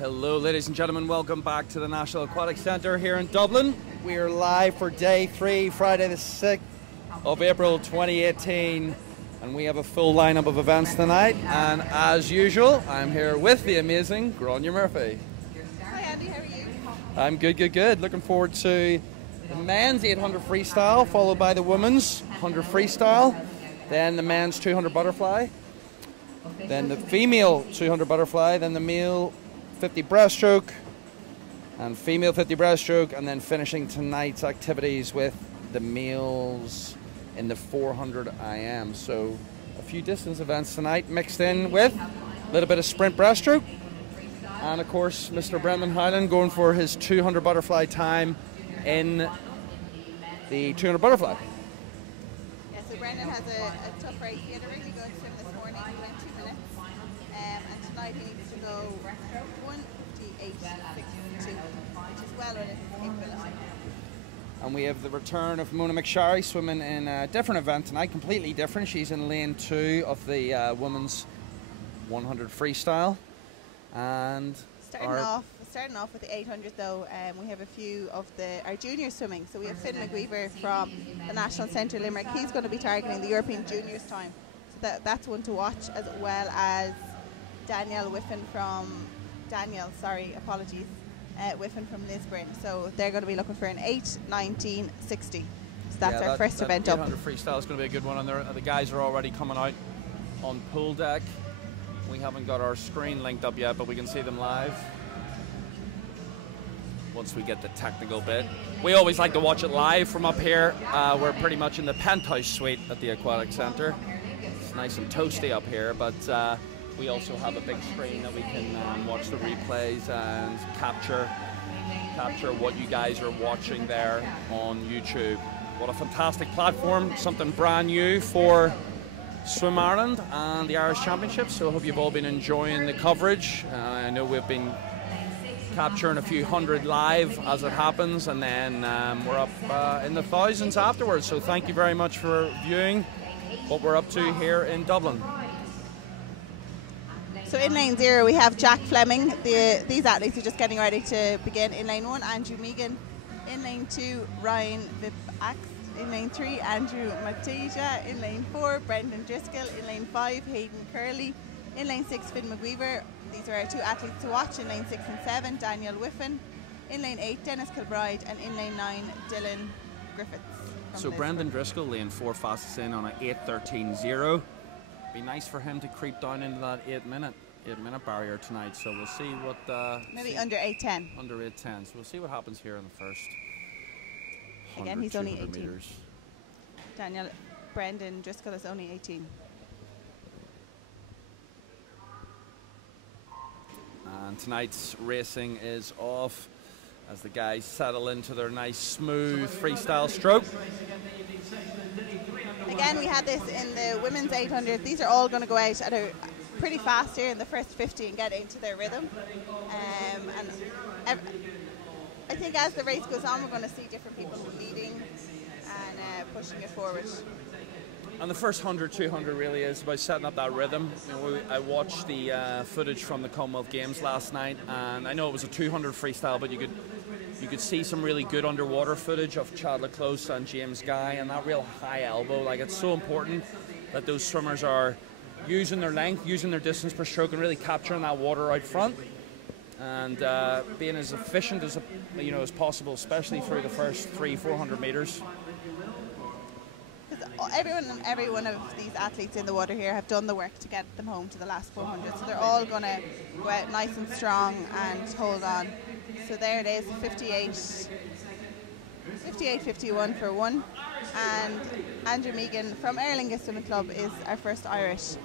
Hello ladies and gentlemen, welcome back to the National Aquatic Centre here in Dublin. We are live for day 3, Friday the 6th of April 2018, and we have a full lineup of events tonight, and as usual I'm here with the amazing Gráinne Murphy. Hi Andy, how are you? I'm good. Looking forward to the men's 800 freestyle, followed by the women's 100 freestyle, then the men's 200 butterfly, then the female 200 butterfly, then the male 50 breaststroke and female 50 breaststroke, and then finishing tonight's activities with the males in the 400 IM. So a few distance events tonight mixed in with a little bit of sprint breaststroke, and of course Mr. Brendan Hyland going for his 200 butterfly time in the 200 butterfly. Yeah, so Brendan has a tough race. He had a really good swim this morning. He went 2 minutes, and tonight he needs to go 1:58.62, which is well within his capability. And we have the return of Mona McSharry swimming in a different event tonight, completely different. She's in lane 2 of the women's 100 freestyle. And starting off with the 800 though, we have a few of our juniors swimming. So we have Finn McWeaver from the National Centre Limerick. He's going to be targeting the European Juniors time. So that's one to watch, as well as Danielle Whiffen from Whiffen from Lisburn. So they're going to be looking for an 8:19.60. So that's our first event up. 800 freestyle is going to be a good one, and the guys are already coming out on pool deck. We haven't got our screen linked up yet, but we can see them live once we get the technical bit. We always like to watch it live from up here. We're pretty much in the penthouse suite at the Aquatic Centre. It's nice and toasty up here, but we also have a big screen that we can watch the replays and capture what you guys are watching there on YouTube. What a fantastic platform, something brand new for Swim Ireland and the Irish Championships. So I hope you've all been enjoying the coverage. I know we've been capturing a few hundred live as it happens, and then we're up in the thousands afterwards. So thank you very much for viewing what we're up to here in Dublin. So in lane 0 we have Jack Fleming. These athletes are just getting ready to begin. In lane 1, Andrew Megan. In lane 2, Ryan Vipax. In lane 3, Andrew Matija. In lane 4, Brendan Driscoll. In lane 5, Hayden Curley. In lane 6, Finn McWeaver. These are our 2 athletes to watch. In lane 6 and 7, Daniel Whiffen. In lane 8, Dennis Kilbride. And in lane 9, Dylan Griffiths. So Brendan Driscoll, lane 4, fastest in on an 8:13.0. Be nice for him to creep down into that 8 minute barrier tonight. So we'll see what maybe under 8:10. Under 8:10. So we'll see what happens here in the first. Again, he's only 18. Meters. Brendan Driscoll is only 18. And tonight's racing is off as the guys settle into their nice smooth freestyle stroke. Again, we had this in the women's 800. These are all going to go out at a pretty fast here in the first 50 and get into their rhythm. And I think as the race goes on, we're going to see different people leading and pushing it forward. And the first 100, 200 really is about setting up that rhythm. You know, I watched the footage from the Commonwealth Games last night, and I know it was a 200 freestyle, but you could see some really good underwater footage of Chad Leclose and James Guy, and that real high elbow. Like, it's so important that those swimmers are using their length, using their distance per stroke, and really capturing that water out front, and being as efficient as as possible, especially through the first 300-400 meters. Every one of these athletes in the water here have done the work to get them home to the last 400, so they're all going to go out nice and strong and hold on. So there it is, 58.51 for 1, and Andrew Megan from Aer Lingus Swimming Club is our first Irish,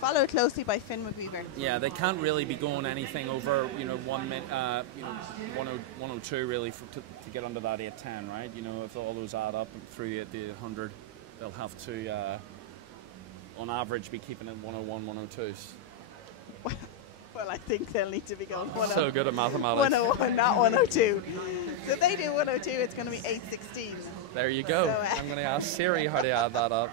followed closely by Finn McWeaver. Yeah, they can't really be going anything over 102 really to get under that 8:10, right? If all those add up through the 100, they'll have to on average be keeping it 101, 102s. Well, I think they'll need to be going 101. So good at mathematics. 101, not 102. So if they do 102, it's going to be 8:16. There you go. So, I'm going to ask Siri how to add that up.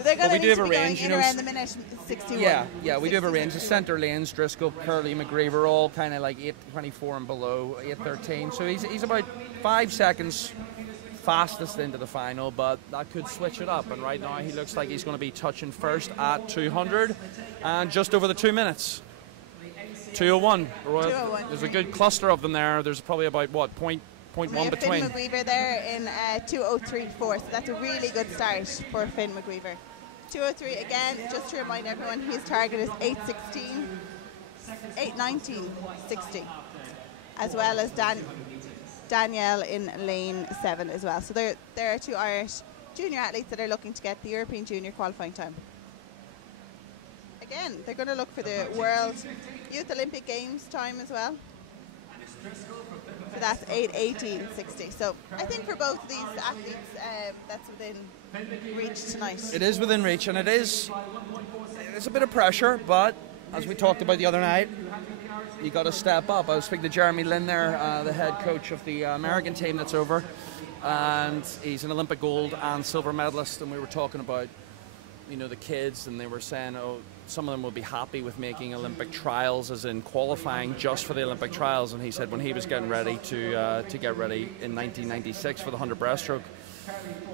So they're going to do have a be range, going in around the minute 61. Yeah, we do have a range. The centre lanes, Driscoll, Curly, McGreever, all kind of like 8:24 and below, 8:13. So he's about 5 seconds fastest into the final, but that could switch it up. And right now he looks like he's going to be touching first at 200 and just over the 2 minutes. 2:01. 2:01. There's a good cluster of them there. There's probably about, what, point one between. Finn McGweaver there in 2:03.4, so that's a really good start for Finn McGweaver. 2:03 again, just to remind everyone, his target is 8:19.60, as well as Danielle in lane 7 as well. So there are 2 Irish junior athletes that are looking to get the European Junior qualifying time. Again, they're going to look for the World Youth Olympic Games time as well. So that's 8:18.60. So I think for both of these athletes, that's within reach tonight. It is within reach, and it's a bit of pressure, but as we talked about the other night, you got to step up. I was speaking to Jeremy Lynn there, the head coach of the American team that's over, and he's an Olympic gold and silver medalist, and we were talking about, you know, the kids, and they were saying, oh, some of them will be happy with making Olympic trials, as in qualifying just for the Olympic trials. And he said when he was getting ready to get ready in 1996 for the 100 breaststroke,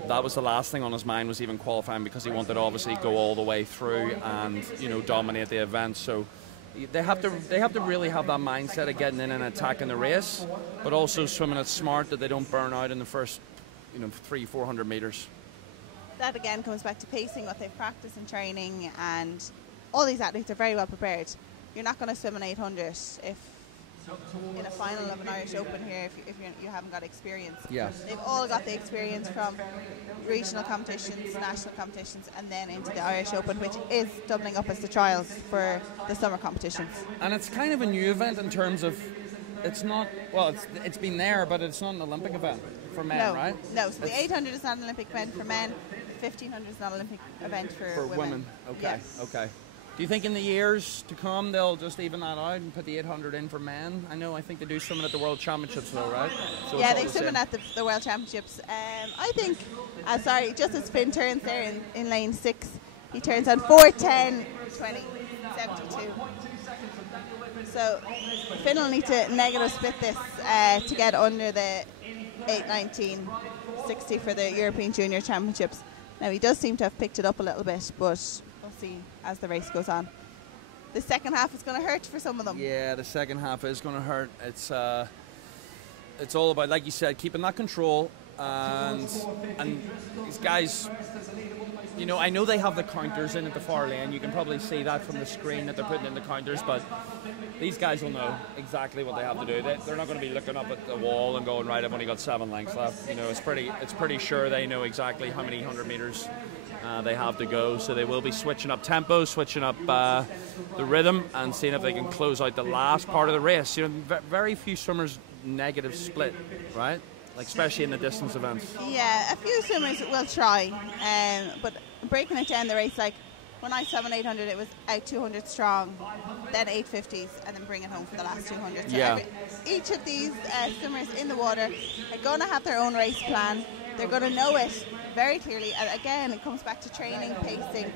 that was the last thing on his mind, was even qualifying, because he wanted to obviously go all the way through and, you know, dominate the event. So they have to really have that mindset of getting in and attacking the race, but also swimming it smart, that they don't burn out in the first, you know, 300-400 meters. That again comes back to pacing, what they've practiced in training, and all these athletes are very well prepared. You're not going to swim an 800 if in a final of an Irish Open here if you haven't got experience. Yeah. They've all got the experience from regional competitions, national competitions, and then into the Irish Open, which is doubling up as the trials for the summer competitions. And it's kind of a new event in terms of, it's not, well, it's been there, but it's not an Olympic event for men, right? No, so the 800 is not an Olympic event for men, 1500 is not an Olympic event for women. Okay, yes. Okay. Do you think in the years to come they'll just even that out and put the 800 in for men? I think they do swimming at the World Championships though, right? So yeah, they swim at the World Championships. I think, just as Finn turns there in lane 6, he turns on 4:10.20.72. So Finn will need to negative split this to get under the 8:19.60 for the European Junior Championships. Now he does seem to have picked it up a little bit, but we'll see as the race goes on. The second half is going to hurt for some of them. Yeah, the second half is going to hurt. It's all about, like you said, keeping that control, and these guys, you know, I know they have the counters in at the far lane. You can probably see that from the screen that they're putting in the counters, but these guys will know exactly what they have to do. They're not going to be looking up at the wall and going, right, I've only got 7 lengths left. You know, it's pretty sure they know exactly how many 100 meters they have to go. So they will be switching up tempo, switching up the rhythm, and seeing if they can close out the last part of the race. You know, very few swimmers negative split, right? Like especially in the distance events. Yeah, a few swimmers will try, but breaking it down the race, like when I swam an 800, it was out 200 strong, then 850s, and then bring it home for the last 200. So yeah. Each of these swimmers in the water are going to have their own race plan. They're going to know it very clearly. And again, it comes back to training, pacing,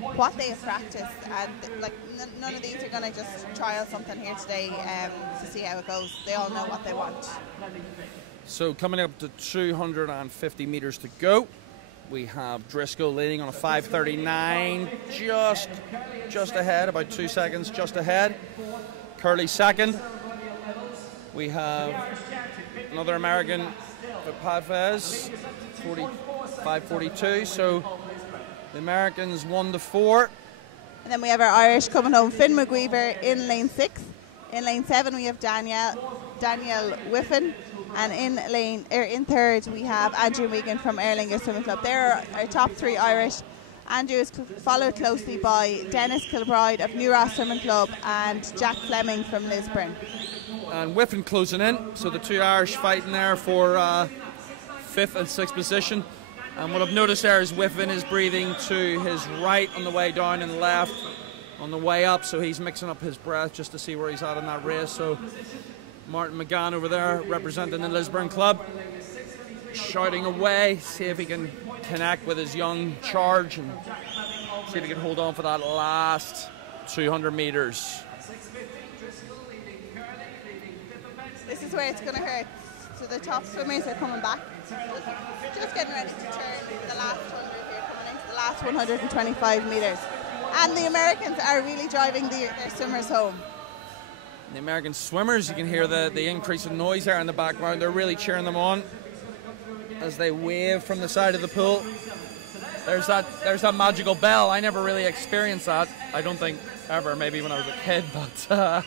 what they have practiced. And like none of these are going to just trial something here today to see how it goes. They all know what they want. So coming up to 250 meters to go, we have Driscoll leading on a 5:39, just ahead, about 2 seconds just ahead. Curley second. We have another American, Pavez, 5:42. So the Americans 1 to 4. And then we have our Irish coming home. Finn McGweaver in lane 6. In lane 7 we have Danielle Whiffen. And in third we have Andrew Megan from Erlanger Swimming Club. They're our top 3 Irish. Andrew is followed closely by Dennis Kilbride of New Ross Swimming Club and Jack Fleming from Lisburn. And Whiffen closing in, so the 2 Irish fighting there for 5th and 6th position. And what I've noticed there is Whiffen is breathing to his right on the way down and left on the way up, so he's mixing up his breath just to see where he's at in that race. So Martin McGann over there representing the Lisburn club, shouting away, see if he can connect with his young charge and See if he can hold on for that last 200 meters. This is where it's going to hurt. So the top swimmers are coming back. Just getting ready to turn the last 100 here, coming into the last 125 meters. And the Americans are really driving their swimmers home. The American swimmers, you can hear the increase in noise there in the background. They're really cheering them on as they wave from the side of the pool. There's that magical bell. I never really experienced that. I don't think ever, maybe when I was a kid, but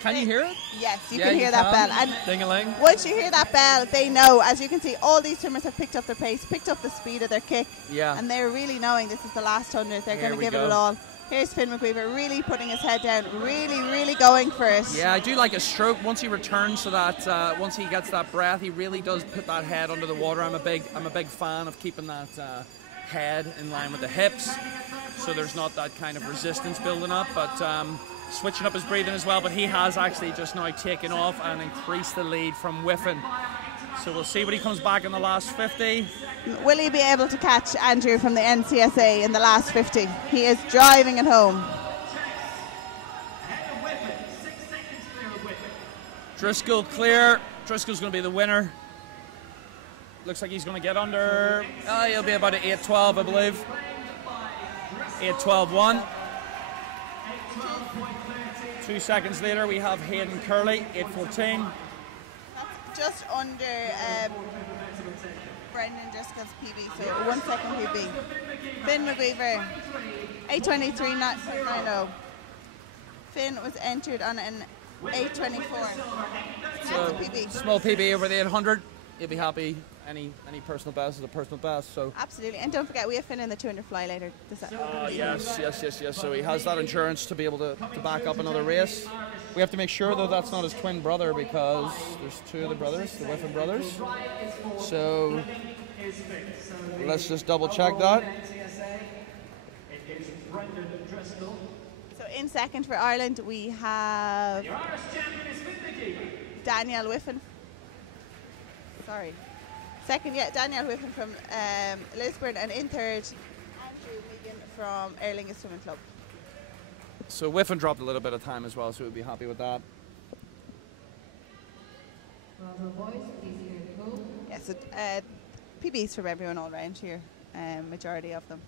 can you hear it? Yes, you can hear that bell. And ding-a-ling. Once you hear that bell, they know, as you can see, all these swimmers have picked up their pace, picked up the speed of their kick. Yeah. And they're really knowing this is the last 100. They're going to give it all. Here's Finn McWeaver really putting his head down, really going for it. Yeah, I do like his stroke. Once he returns so that once he gets that breath, he really does put that head under the water. I'm a big fan of keeping that head in line with the hips, so there's not that kind of resistance building up. But switching up his breathing as well. But he has actually just now taken off and increased the lead from Whiffen. So we'll see when he comes back in the last 50. Will he be able to catch Andrew from the NCSA in the last 50? He is driving it home. Driscoll clear. Driscoll's going to be the winner. Looks like he's going to get under. He'll be about an 8:12, I believe. 8:12.1. 2 seconds later, we have Hayden Curley, 8:14. Just under Brendan Driscoll's PB, so 1 second PB. Finn McWeaver, 8:23.90. Finn was entered on an 8:24. So PB. Small PB over the 800. You'll be happy. Any personal best is a personal best. So absolutely, and don't forget we have Finn in the 200 fly later. Yes. So he has that insurance to be able to back up another race. We have to make sure though that's not his twin brother, because there's two of the brothers, the Whiffen brothers. So let's just double check that. So in second for Ireland we have Danielle Whiffen. Sorry. Second, Danielle Whiffen from Lisburn, and in third, Andrew Megan from Erlinga Swimming Club. So Whiffen dropped a little bit of time as well, so we'd be happy with that. Yeah, so PBs from everyone all around here, majority of them.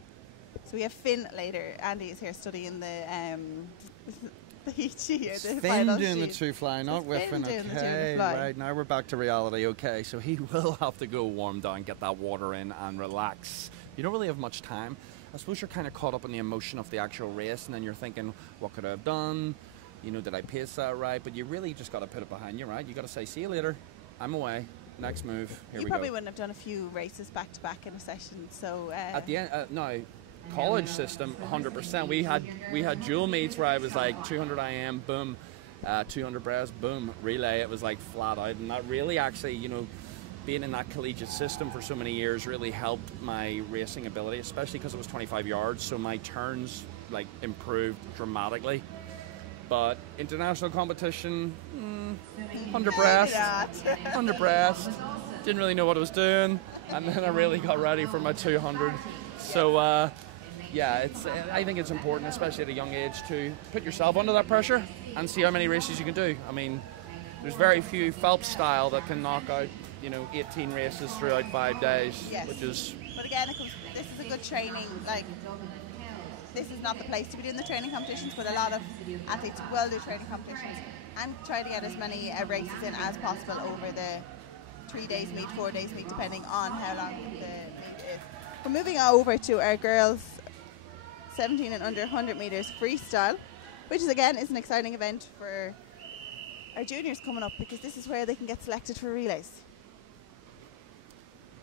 So we have Finn later. Andy is here studying the heat sheet. Finn doing the two fly, not Whiffen. Okay, right, now we're back to reality. Okay, so he will have to go warm down, get that water in and relax. You don't really have much time. I suppose you're kind of caught up in the emotion of the actual race, and then you're thinking, what could I have done? You know, did I pace that right? But you really just got to put it behind you, right? You got to say, see you later. I'm away. Next move. Here we go. You probably wouldn't have done a few races back to back in a session. So at the end, no. College system, 100%. We had dual meets where I was like 200 IM, boom, 200 breast, boom, relay. It was like flat out, and that really actually, you know, being in that collegiate system for so many years really helped my racing ability, especially because it was 25 yards, so my turns like improved dramatically. But international competition, 100 breast, didn't really know what I was doing, and then I really got ready for my 200. So yeah, I think it's important, especially at a young age, to put yourself under that pressure and see how many races you can do. I mean, there's very few Phelps style that can knock out, you know, 18 races throughout 5 days, yes. Which is. But again, this is a good training. Like, this is not the place to be doing the training competitions, but a lot of athletes will do training competitions and try to get as many races in as possible over the 3 days meet, 4 days meet, depending on how long the meet is. We're moving over to our girls 17 and under 100 meters freestyle, which is again is an exciting event for our juniors coming up, because this is where they can get selected for relays.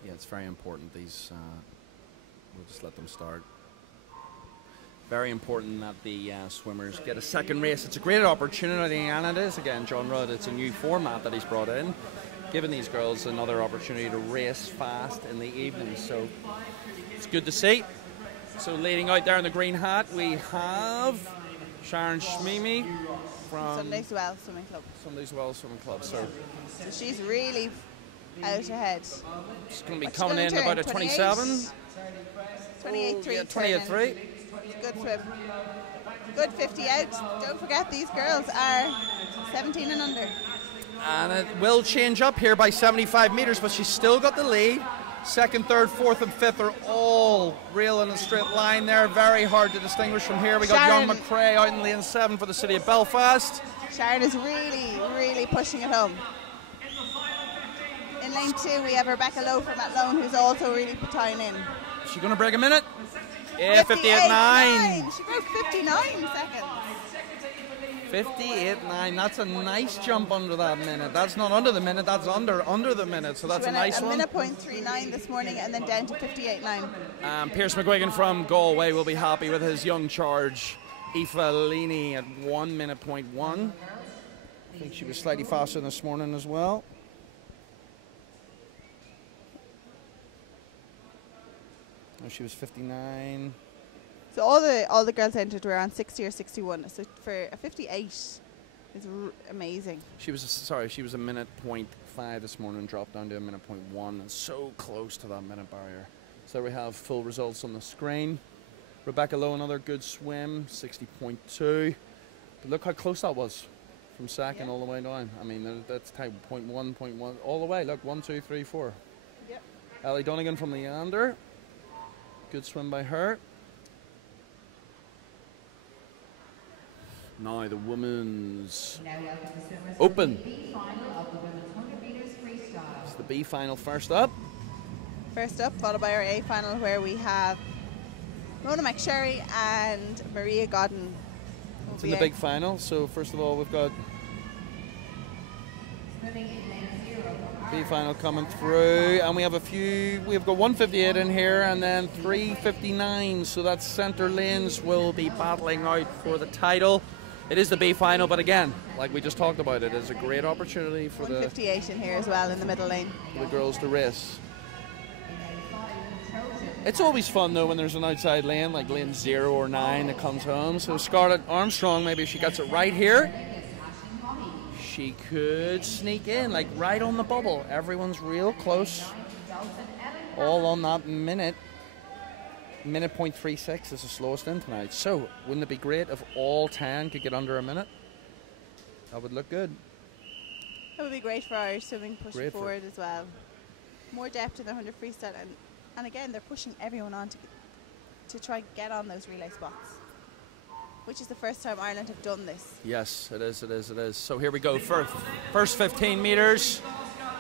Yeah, it's very important. These, we'll just let them start. Very important that the swimmers get a second race. It's a great opportunity, and it is, again, John Rudd, it's a new format that he's brought in, giving these girls another opportunity to race fast in the evening. So it's good to see. So leading out there in the green hat, we have Sharon Schmimi from Sunday's Well Swimming Club. Sunday's Well Swimming Club. So she's really out ahead. She's going to be coming in about a 27. 28.3. Yeah, 28.3. Good swim. Good 50 out. Don't forget these girls are 17 and under. And it will change up here by 75 metres, but she's still got the lead. Second, third, fourth, and fifth are all real in a straight line there. Very hard to distinguish from here. We got Young McCrae out in lane 7 for the city of Belfast. Sharon is really, really pushing it home. In lane 2, we have Rebecca Lowe from Athlone, who's also really tying in. Is she going to break a minute? Yeah, 58.9. She broke 59 seconds. 58.9. That's a nice jump under that minute. That's not under the minute. That's under the minute. So that's a nice one. A minute .39 this morning, and then down to 58.9. Pierce McGuigan from Galway will be happy with his young charge. Aoife Leaney at 1 minute .1. I think she was slightly faster this morning as well. Oh, she was 59. So all the girls entered were on 60 or 61. So for a 58 is amazing. She was a minute .5 this morning, dropped down to a minute .1, and so close to that minute barrier. So we have full results on the screen. Rebecca Lowe, another good swim, 60.2. But look how close that was from second all the way down. I mean, that's type .1, all the way. Look, 1, 2, 3, 4. Yep. Ellie Donegan from Leander. Good swim by her. Now the women's open. It's the B final first up. First up, followed by our A final, where we have Rona McSherry and Maria Godden. It's in the big final. So first of all, we've got B final coming through, and we have we've got 158 in here and then 359, so that centre lanes will be battling out for the title. It is the B final, but again, like we just talked about, it is a great opportunity for 158 in here as well in the middle lane. For the girls to race. It's always fun though when there's an outside lane, like lane 0 or 9 that comes home. So Scarlett Armstrong, maybe if she gets it right here, she could sneak in, like right on the bubble. Everyone's real close. All on that minute. Minute .36 is the slowest in tonight. So, wouldn't it be great if all 10 could get under a minute? That would look good. That would be great for Irish swimming pushing forward as well. More depth in the 100 freestyle, and again, they're pushing everyone on to try and get on those relay spots, which is the first time Ireland have done this. Yes, it is. So here we go, first 15 metres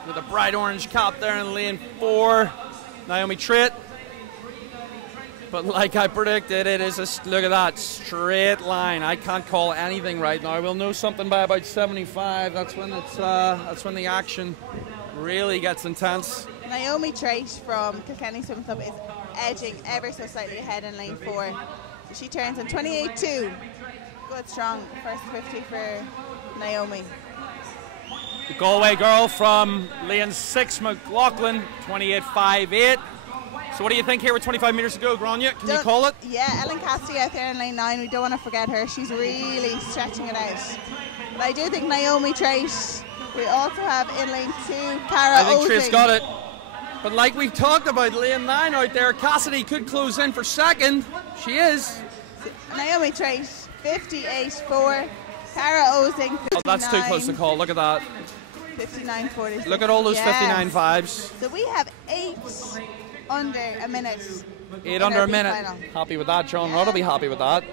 with a bright orange cap there in lane 4. Naomi Trait. But like I predicted, it is look at that, straight line. I can't call anything right now. We'll know something by about 75. That's when that's when the action really gets intense. Naomi Trait from Kilkenny Swim Club is edging ever so slightly ahead in lane 4. So she turns in 28.2. Good strong first 50 for Naomi. The Galway girl from lane 6, McLaughlin, 28.58. So what do you think here with 25 metres to go, Grania? Can you call it? Yeah, Ellen Cassidy out there in lane 9. We don't want to forget her. She's really stretching it out. But I do think Naomi Trait. We also have in lane 2, Cara I think Ozing. Trait's got it. But like we've talked about, lane 9 out there, Cassidy could close in for second. She is. Naomi Trait, 58.4. Cara Ozing, 59. Oh, that's too close to call. Look at that. 59.46. Look at all those 59.5s. So we have 8 under a minute. 8 under a minute. Final. Happy with that. John Rudd will be happy with that.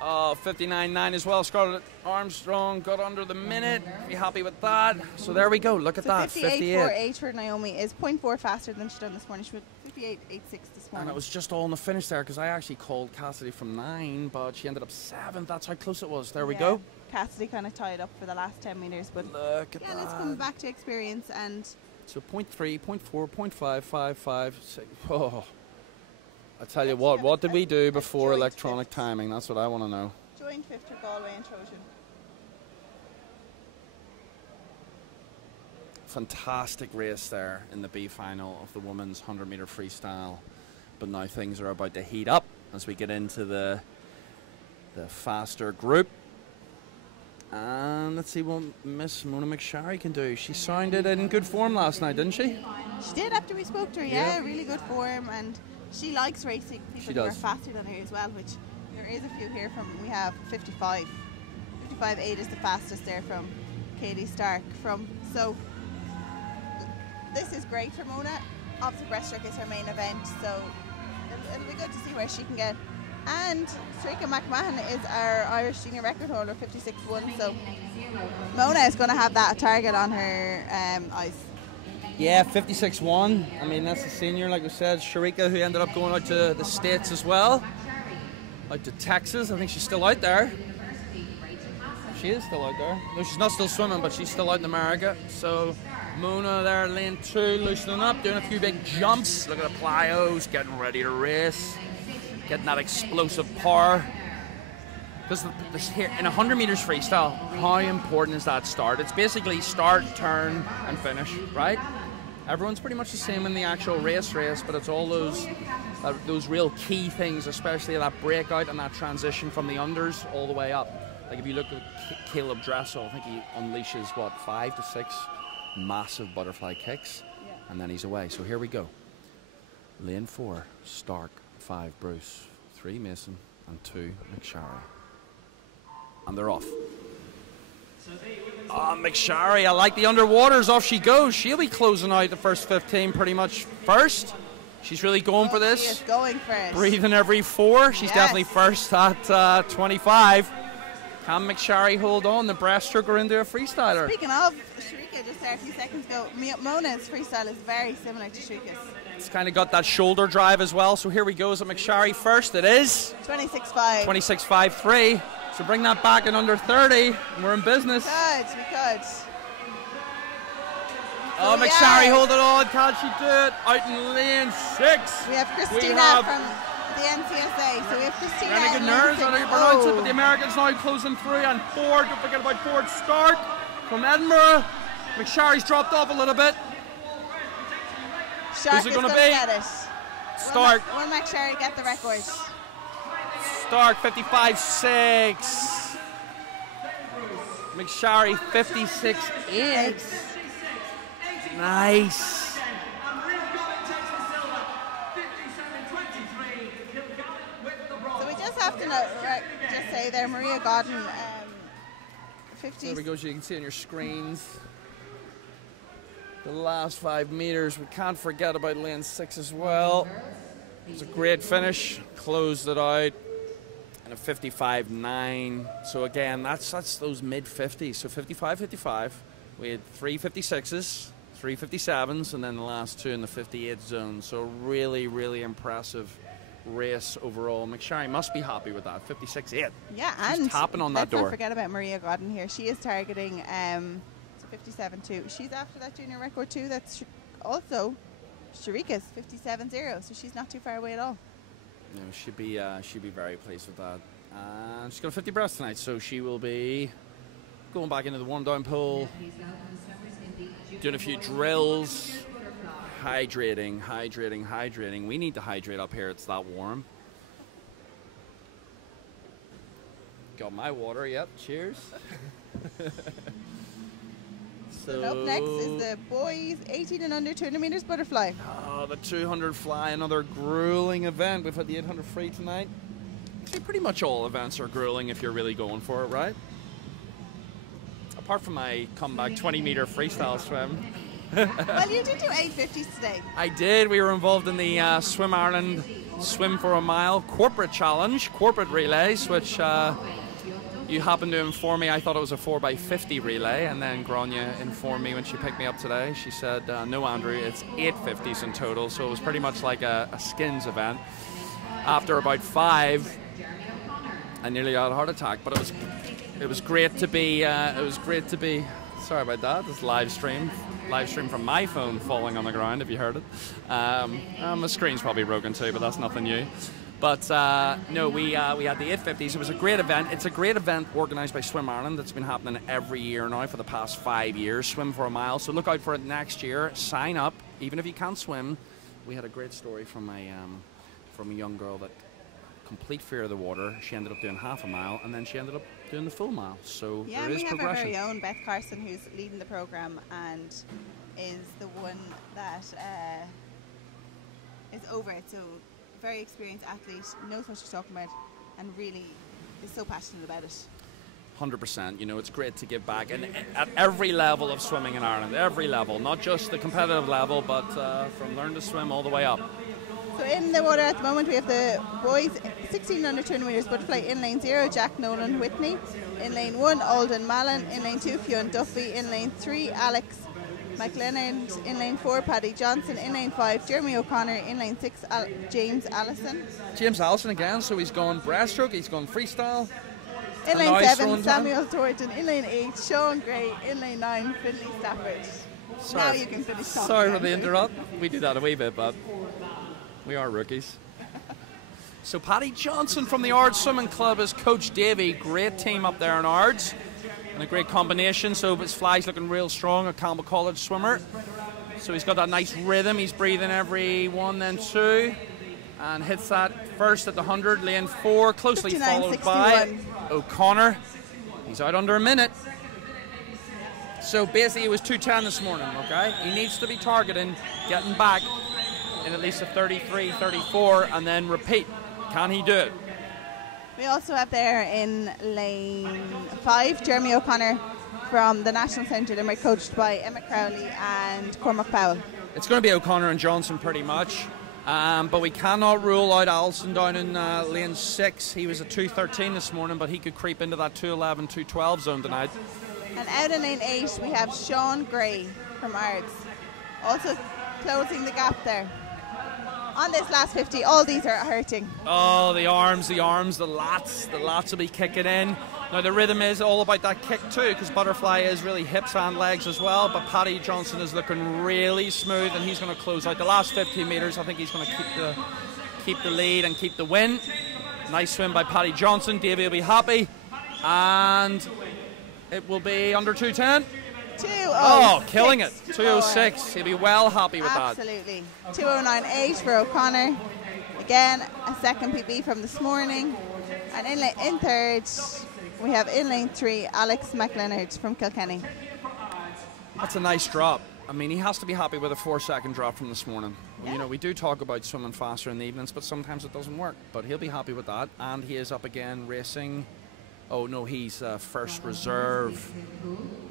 59.9 as well. Scarlett Armstrong got under the minute. Be happy with that. So there we go. Look at that. 58.48 for Naomi is 0.4 faster than she done this morning. She went 58.86 this morning. And it was just all in the finish there because I actually called Cassidy from 9, but she ended up 7th. That's how close it was. There we go. Cassidy kind of tied up for the last 10 metres, but look at that. Let's come back to experience and. So 0.3, 0.4, 0.5, 5, 5, 6. Oh. I tell you what did we do before electronic timing? That's what I want to know. Joint fifth for Galway and Trojan. Fantastic race there in the B final of the women's 100 metre freestyle. But now things are about to heat up as we get into the faster group. And let's see what Miss Mona McSharry can do. She sounded in good form last night, didn't she? She did after we spoke to her, yeah really good form, and She likes racing people who are faster than her as well, which there is a few here from. We have 55. 55.8 is the fastest there from Katie Stark. So this is great for Mona. Obviously, breaststroke is her main event, so it'll be good to see where she can get. And Sharika McMahon is our Irish junior record holder, 56.1. So Mona is going to have that target on her eyes. Yeah, 56.1. I mean, that's the senior, like we said. Sharika, who ended up going out to the States as well, out to Texas. I think she's still out there. She is still out there. No, she's not still swimming, but she's still out in America. So Mona there, lane 2, loosening up, doing a few big jumps. Look at the plyos, getting ready to race, getting that explosive power. Because here in 100 meters freestyle, how important is that start? It's basically start, turn, and finish, right? Everyone's pretty much the same in the actual race, but it's all those real key things, especially that breakout and that transition from the unders all the way up. Like if you look at Caleb Dressel, I think he unleashes, 5 to 6 massive butterfly kicks, and then he's away. So here we go. Lane 4, Stark, 5, Bruce, 3, Mason, and 2, McSharry. And they're off. Oh, McSharry, I like the underwaters. Off she goes. She'll be closing out the first 15 pretty much first. She's really going for this. She is going for it. Breathing every 4. She's definitely first at 25. Can McSharry hold on? The breaststroke or into a freestyler? Speaking of Sharika, just there a few seconds ago, Mona's freestyle is very similar to Sharika's. It's kind of got that shoulder drive as well. So here we go. Is it McSharry first? It is. 26.5. 26.53. So bring that back in under 30, and we're in business. We could. Oh, McSharry holding on. Can she do it? Out in lane 6. We have Christina from the NCSA. So we have Christina. Renegade Nerves, I don't know how you pronounce it, but the Americans now closing through. And Ford, don't forget about Ford Stark from Edinburgh. McSharry's dropped off a little bit. Stark Who's it going to be? Get it. Stark. Will McSharry get the record? Stark 55.6. McSharry 56.8. Nice. So we just have to just say there, Maria Godden, 50. There we go, as you can see on your screens. The last 5 meters, we can't forget about lane 6 as well. It was a great finish, closed it out. And a 55.9. So again, that's those mid 50s. So 55.55. We had 3 56s, 3 57s, and then the last 2 in the 58 zone. So really, really impressive race overall. McSharry must be happy with that. 56.8. Yeah, she's and tapping on that door. Let's not forget about Maria Godden here. She is targeting 57.2. She's after that junior record too. That's also Sharika's 57.0. So she's not too far away at all. No, she'd be very pleased with that. And she's got a 50 breast tonight, so she will be going back into the warm down pool, doing a few drills, hydrating. We need to hydrate up here. It's that warm. Got my water. Yep. Cheers. So up next is the boys 18 and under 200 meters butterfly. Oh, the 200 fly, another grueling event. We've had the 800 free tonight. Actually, pretty much all events are grueling if you're really going for it, right? Apart from my comeback 20-meter freestyle swim. Well, you did do 850s today. I did. We were involved in the Swim Ireland Swim for a Mile corporate challenge, corporate relays, which you happened to inform me. I thought it was a 4x50 relay, and then Grania informed me when she picked me up today. She said, no, Andrew, it's 850s in total, so it was pretty much like a skins event. After about 5, I nearly got a heart attack, but it was great to be. Sorry about that. This live stream from my phone falling on the ground. If you heard it, my screen's probably broken too, but that's nothing new. But no, we had the 850s. It was a great event. It's a great event organised by Swim Ireland. It's been happening every year now for the past 5 years. Swim for a Mile. So look out for it next year. Sign up, even if you can't swim. We had a great story from a young girl that complete fear of the water. She ended up doing half a mile, and then she ended up doing the full mile. So yeah, there is progression. We have our very own Beth Carson, who's leading the program and is the one that is over it. So very experienced athlete, knows what she's talking about, and really is so passionate about it. 100%. You know, it's great to give back, and at every level of swimming in Ireland, every level, not just the competitive level, but from learn to swim all the way up. So in the water at the moment, we have the boys 16 under 200 metres butterfly in lane 0, Jack Nolan Whitney. In lane 1, Alden Mallon. In lane 2, Fionn Duffy. In lane 3, Alex McLennan. In lane 4, Paddy Johnson. In lane 5, Jeremy O'Connor. In lane 6, James Allison. James Allison again, so he's gone breaststroke, he's gone freestyle. In lane 7, Samuel Thornton. In lane 8, Sean Gray. In lane 9, Finlay Stafford. Sorry. Now you can finish talking. Sorry for the interrupt. We do that a wee bit, but we are rookies. So Paddy Johnson from the Ards Swimming Club is Coach Davey. Great team up there in Ards. And a great combination. So his fly's looking real strong, a Campbell College swimmer. So he's got that nice rhythm. He's breathing every 1, then 2. And hits that first at the 100, lane 4, closely followed by O'Connor. He's out under a minute. So basically he was 2:10 this morning, okay? He needs to be targeting, getting back in at least a 33, 34, and then repeat. Can he do it? We also have there in lane 5, Jeremy O'Connor from the National Centre Limerick, coached by Emma Crowley and Cormac Powell. It's going to be O'Connor and Johnson pretty much. But we cannot rule out Allison down in lane 6. He was at 2:13 this morning, but he could creep into that 2:11, 2:12 zone tonight. And out in lane 8, we have Sean Gray from Ards, also closing the gap there. On this last 50, all these are hurting. Oh, the arms, the lats will be kicking in. Now the rhythm is all about that kick too, because butterfly is really hips and legs as well, but Paddy Johnson is looking really smooth, and he's going to close out the last 15 metres. I think he's going to keep the lead and keep the win. Nice swim by Paddy Johnson. Davey will be happy, and it will be under 2:10. 2:06. Oh, killing it. 2:06. He'll be well happy with that. Absolutely. 2:09.8 for O'Connor. Again, a second PB from this morning. And in third, we have in lane 3, Alex McLennan from Kilkenny. That's a nice drop. I mean, he has to be happy with a 4-second drop from this morning. Yeah. You know, we do talk about swimming faster in the evenings, but sometimes it doesn't work. But he'll be happy with that. And he is up again racing. Oh, no, he's first reserve.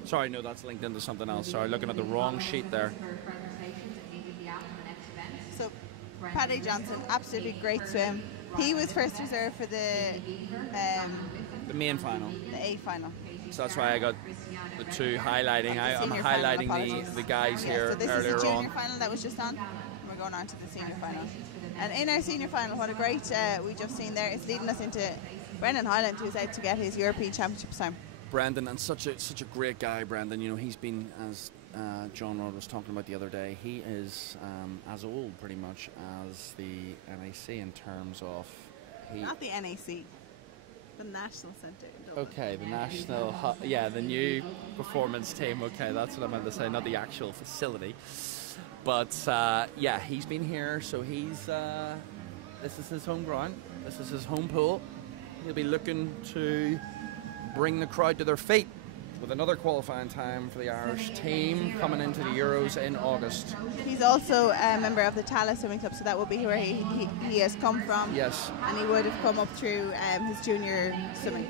Sorry, no, that's linked into something else. Sorry, looking at the wrong sheet there. So, Paddy Johnson, absolutely great swim. He was first reserve for the main final. The A final. So that's why I got the 2 highlighting. I'm highlighting the guys here so this earlier is the junior on. final that was just on. We're going on to the senior final. And in our senior final, what a great we just seen there. It's leading us into Brendan Hyland, who's out to get his European Championships time. Brendan, and such a great guy, Brendan. You know, he's been, as John Rod was talking about the other day, he is as old pretty much as the NAC in terms of... Not the NAC, the National Centre in Dublin. Okay, the national, the new performance team. Okay, that's what I meant to say, not the actual facility. But yeah, he's been here, so he's this is his home ground, this is his home pool. He'll be looking to bring the crowd to their feet with another qualifying time for the Irish team coming into the Euros in August. He's also a member of the Tallaght Swimming Club, so that will be where he has come from. Yes. And he would have come up through his junior swimming.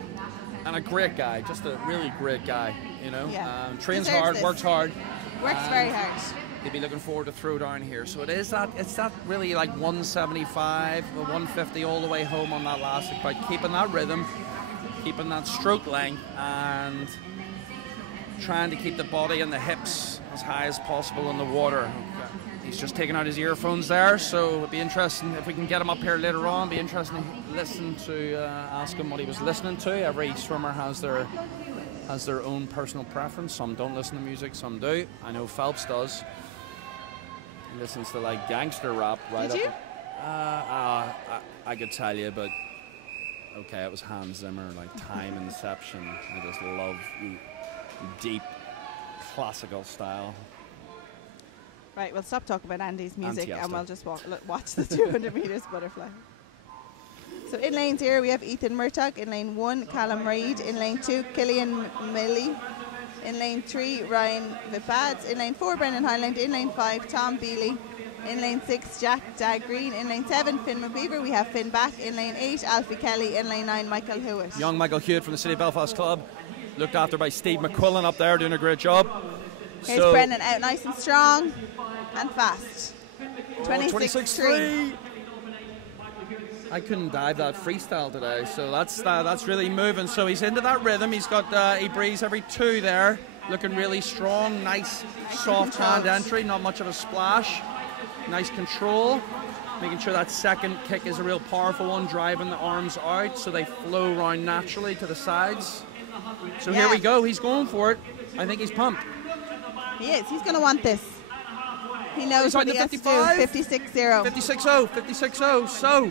And a great guy, just a really great guy, you know. Yeah. Trains hard, works hard. Works very hard. He'll be looking forward to throw down here. So it's that really like 175 or 150 all the way home on that last, by keeping that rhythm, keeping that stroke length, and trying to keep the body and the hips as high as possible in the water. He's just taking out his earphones there, so it'll be interesting if we can get him up here later on. It'll be interesting to listen to, ask him what he was listening to. Every swimmer has their own personal preference. Some don't listen to music, some do. I know Phelps does. He listens to like gangster rap right Did you? I could tell you, but okay, it was Hans Zimmer, like Time Inception. I just love deep classical style. Right, we'll stop talking about Andy's music Anti-Asta. and we'll just watch the 200 metres butterfly. So in lane 0 we have Ethan Murtagh. In lane 1, Callum Reid. In lane 2, Killian Milley. In lane 3, Ryan Vipads. In lane 4, Brendan Highland. In lane 5, Tom Bealey. In lane 6, Jack Dag Green. In lane 7, Finn McWeaver. We have Finn back. In lane 8, Alfie Kelly. In lane 9, Michael Hewitt. Young Michael Hewitt from the City of Belfast Club. Looked after by Steve McQuillan up there, doing a great job. Here's Brendan out nice and strong and fast. 26.3. I couldn't dive that freestyle today, so that's really moving. So he's into that rhythm. He's got he breathes every 2 there, looking really strong. Nice soft hand entry, not much of a splash. Nice control, making sure that second kick is a real powerful one, driving the arms out so they flow around naturally to the sides. So here we go. He's going for it. I think he's pumped. He is. He's going to want this. He knows what he has to do. 56.0. 56.0. 56.0. So,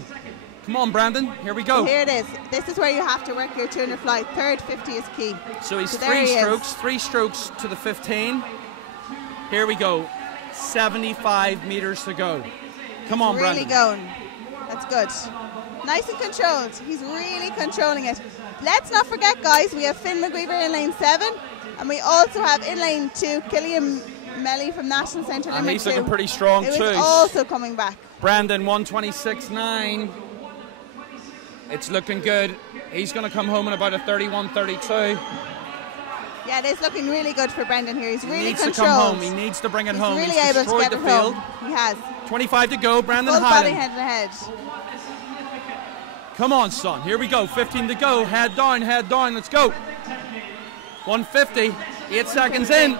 come on, Brandon. Here we go. So here it is. This is where you have to work your 200 fly. Third 50 is key. So he's 3 strokes to the 15. Here we go. 75 meters to go. Come on, Brandon. Really going. That's good. Nice and controlled. He's really controlling it. Let's not forget, guys, we have Finn McWeaver in lane 7, and we also have in lane 2 Killian Melly from National Centre. And he's looking pretty strong too. He's also coming back. Brandon 126.9. It's looking good. He's going to come home in about a 31.32. Yeah, it is looking really good for Brendan here. He's really controlled. He needs to come home. He needs to bring it home. Really he's able to get the it field. Home. He has. 25 to go. Brandon Full Hyland. body head to head. Come on, son. Here we go. 15 to go. Head down, head down. Let's go. 150. 8 seconds in.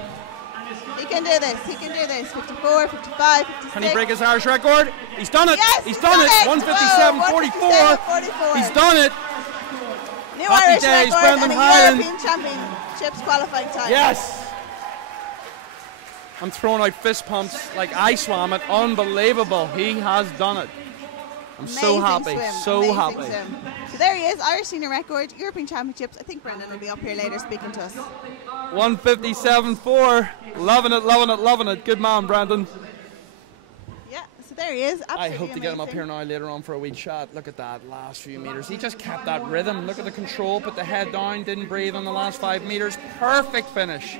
He can do this. He can do this. 54, 55, 56. Can he break his Irish record? He's done it. Yes, he's done it. 157.44. He's done it. New Happy Irish days, record Brendan and a Hyland. European Championships qualifying time. Yes. I'm throwing out fist pumps like I swam it. Unbelievable. He has done it. I'm so happy. Swim. So amazing happy. Swim. So there he is, Irish senior record, European Championships. I think Brendan will be up here later speaking to us. 157.4. Loving it, loving it, loving it. Good man, Brandon. Yeah, so there he is. Absolutely I hope to get him up amazing. here now later on for a wee chat. Look at that last few meters. He just kept that rhythm. Look at the control, put the head down, didn't breathe on the last 5 meters. Perfect finish.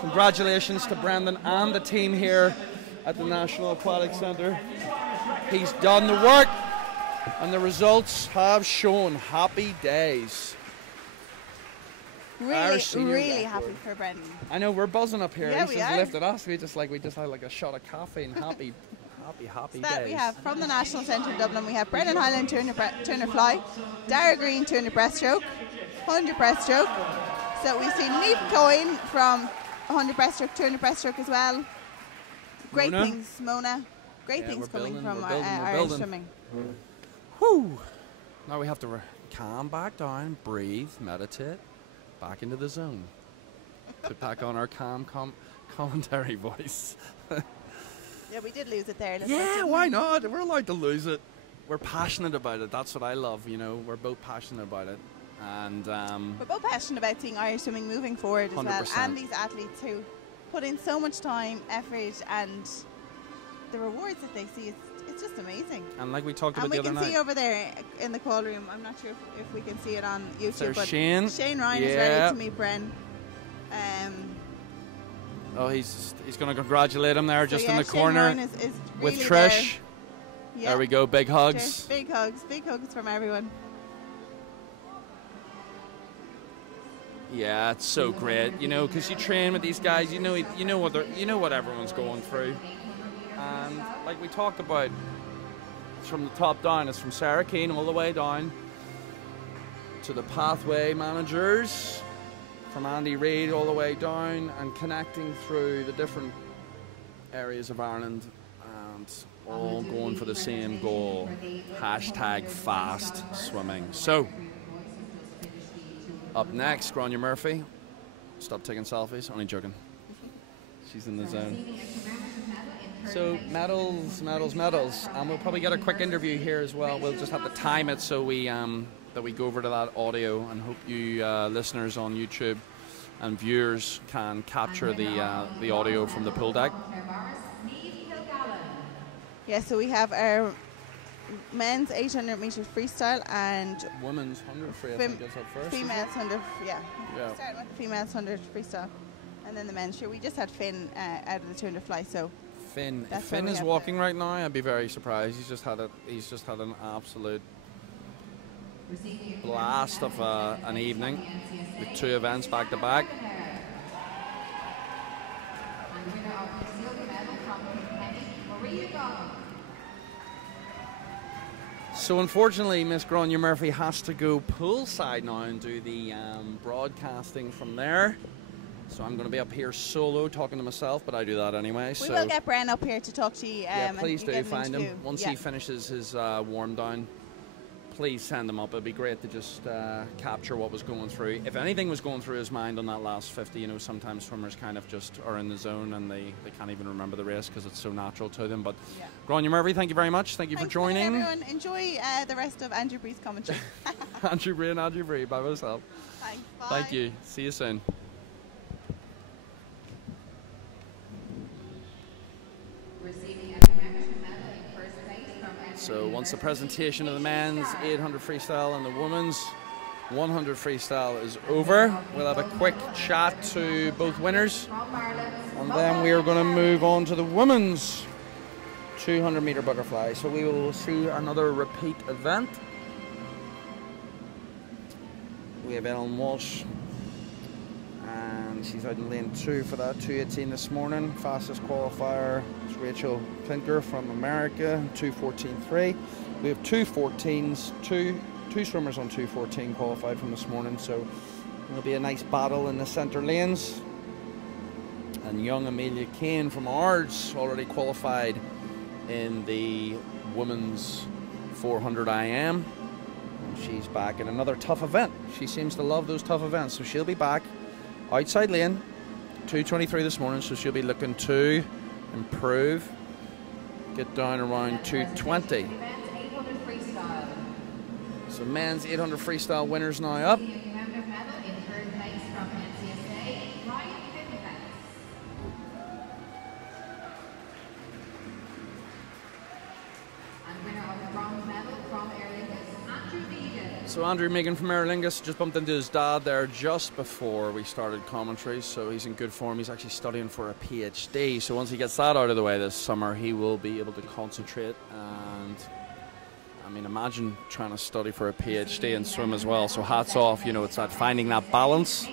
Congratulations to Brendan and the team here at the National Aquatic Centre. He's done the work and the results have shown. Happy days. Really happy for Brendan. I know, we're buzzing up here. Yeah, He's we just are. lifted us. We just had like a shot of coffee and happy So that days. we have from the National Centre in Dublin, we have Brendan Hyland 200 fly, Dara Green 200 breaststroke, 100 breaststroke. So we've seen Neve Coyne from 100 breaststroke, 200 breaststroke as well. Great Mona. things, Mona. Great things coming from Irish building. swimming. Whew. Now we have to calm back down, breathe, meditate, back into the zone. Put back on our calm commentary voice. Yeah, we did lose it there. Yeah, why not? We're allowed to lose it. We're passionate about it. That's what I love, you know. We're both passionate about it. And we're both passionate about seeing Irish swimming moving forward as well. 100%. And these athletes who put in so much time, effort, and the rewards that they see, it's just amazing. And like we talked about and the we other can night. see over there in the call room, I'm not sure if we can see it on YouTube, There's but Shane. Ryan is ready to meet Bren. Oh, he's going to congratulate him there, just in the Shane corner Ryan is with really Trish. There. There we go, big hugs. Trish, big hugs from everyone. Yeah, it's so great, you know, because you train with these guys, you know what everyone's going through, and like we talked about, it's from the top down. It's from Sarah Keane all the way down to the pathway managers, from Andy Reid all the way down, and connecting through the different areas of Ireland, and all going for the same goal. #fast swimming. So. Up next, Grania Murphy. Stop taking selfies. Only joking. She's in the zone. So medals. And we'll probably get a quick interview here as well. We'll just have to time it so we that we go over to that audio, and hope you listeners on YouTube and viewers can capture the audio from the pool deck. Yeah, so we have our men's 800 metres freestyle and women's 100 free, I think is up first. Females 100, yeah. Yeah. Starting with the females 100 freestyle, and then the men's. Sure, we just had Finn out of the 200 fly, so Finn. That's If Finn where we is have walking right now, I'd be very surprised. He's just had an absolute blast of an evening with 2 events back to back. So unfortunately, Miss Grania Murphy has to go poolside now and do the broadcasting from there. So I'm going to be up here solo talking to myself, but I do that anyway. We will get Bren up here to talk to you. Yeah, please do find him. Interview. Once he finishes his warm down, please send him up. It'd be great to just capture what was going through. If anything was going through his mind on that last 50, you know, sometimes swimmers kind of just are in the zone and they can't even remember the race because it's so natural to them. But Grania Murphy, thank you very much. Thank you for joining. Everyone, enjoy the rest of Andrew Bree's commentary. Andrew Bree and Andrew Bree by myself. Thanks. Bye. Thank you. See you soon. So once the presentation of the men's 800 freestyle and the women's 100 freestyle is over, we'll have a quick chat to both winners, and then we are going to move on to the women's 200 meter butterfly. So we will see another repeat event. We have Ellen Walsh, and she's out in lane 2 for that 2:18 this morning. Fastest qualifier is Rachel Klinker from America, 2:14.3. We have 2:14s, two swimmers on 2:14 qualified from this morning, so it'll be a nice battle in the centre lanes. And young Amelia Kane from Ards already qualified in the women's 400 IM. And she's back in another tough event. She seems to love those tough events, so she'll be back outside lane, 2:23 this morning, so she'll be looking to improve, get down around 2:20. So men's 800 freestyle winners now up. So Andrew Megan from Aer Lingus just bumped into his dad there just before we started commentary, so he's in good form. He's actually studying for a PhD, so once he gets that out of the way this summer, he will be able to concentrate. And I mean, imagine trying to study for a PhD and swim as well, so hats off. You know, it's that finding that balance.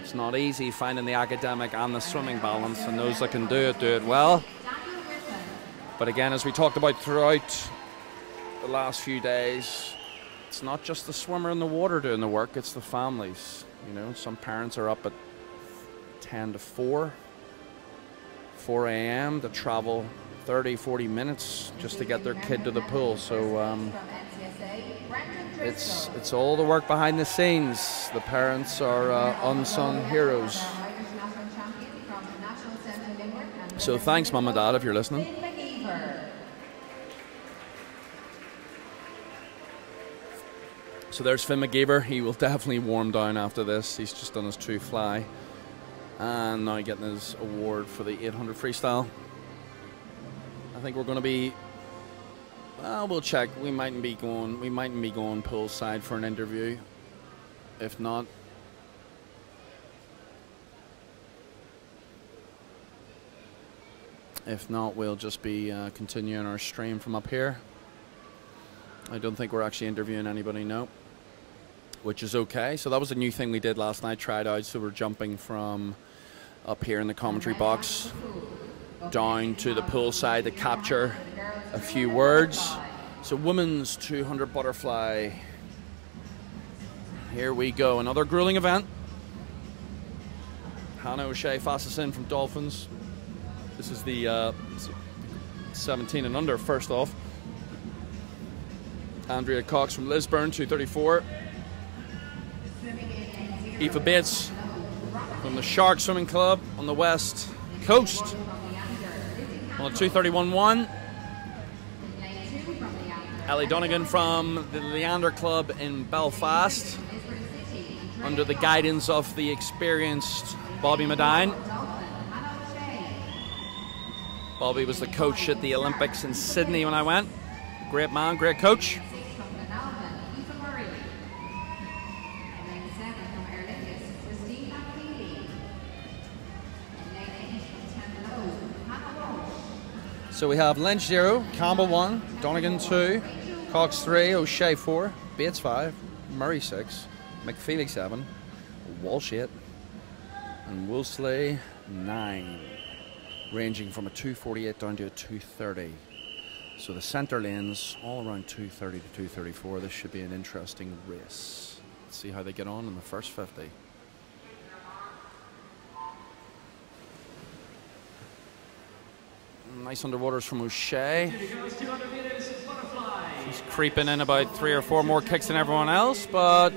It's not easy finding the academic and the swimming balance, and those that can do it well. But again, as we talked about throughout the last few days, it's not just the swimmer in the water doing the work, it's the families. You know, some parents are up at 10 to 4 a.m. to travel 30, 40 minutes just to get their kid to the pool. So it's all the work behind the scenes. The parents are unsung heroes. So thanks, Mum and Dad, if you're listening. So there's Finn McGeever. He will definitely warm down after this. He's just done his 2 fly. And now getting his award for the 800 freestyle. I think we're going to be, well, we'll check. We mightn't be going poolside for an interview. If not, we'll just be continuing our stream from up here. I don't think we're actually interviewing anybody, no. Which is okay. So that was a new thing we did last night, tried out. So we're jumping from up here in the commentary box down to the poolside to capture a few words. So women's 200 butterfly. Here we go, another grueling event. Hannah O'Shea fastest in from Dolphins. This is the 17 and under first off. Andrea Cox from Lisburn, 2:34. Aoife Bates from the Shark Swimming Club on the West Coast on a 2:31.1. Ellie Donegan from the Leander Club in Belfast under the guidance of the experienced Bobby Medine. Bobby was the coach at the Olympics in Sydney when I went. Great man, great coach. So we have Lynch 0, Campbell 1, Donegan 2, Cox 3, O'Shea 4, Bates 5, Murray 6, McFeely 7, Walsh 8, and Wolseley 9, ranging from a 248 down to a 230. So the centre lanes all around 230 to 234. This should be an interesting race. Let's see how they get on in the first 50. Nice underwaters from O'Shea. She's creeping in about 3 or 4 more kicks than everyone else, but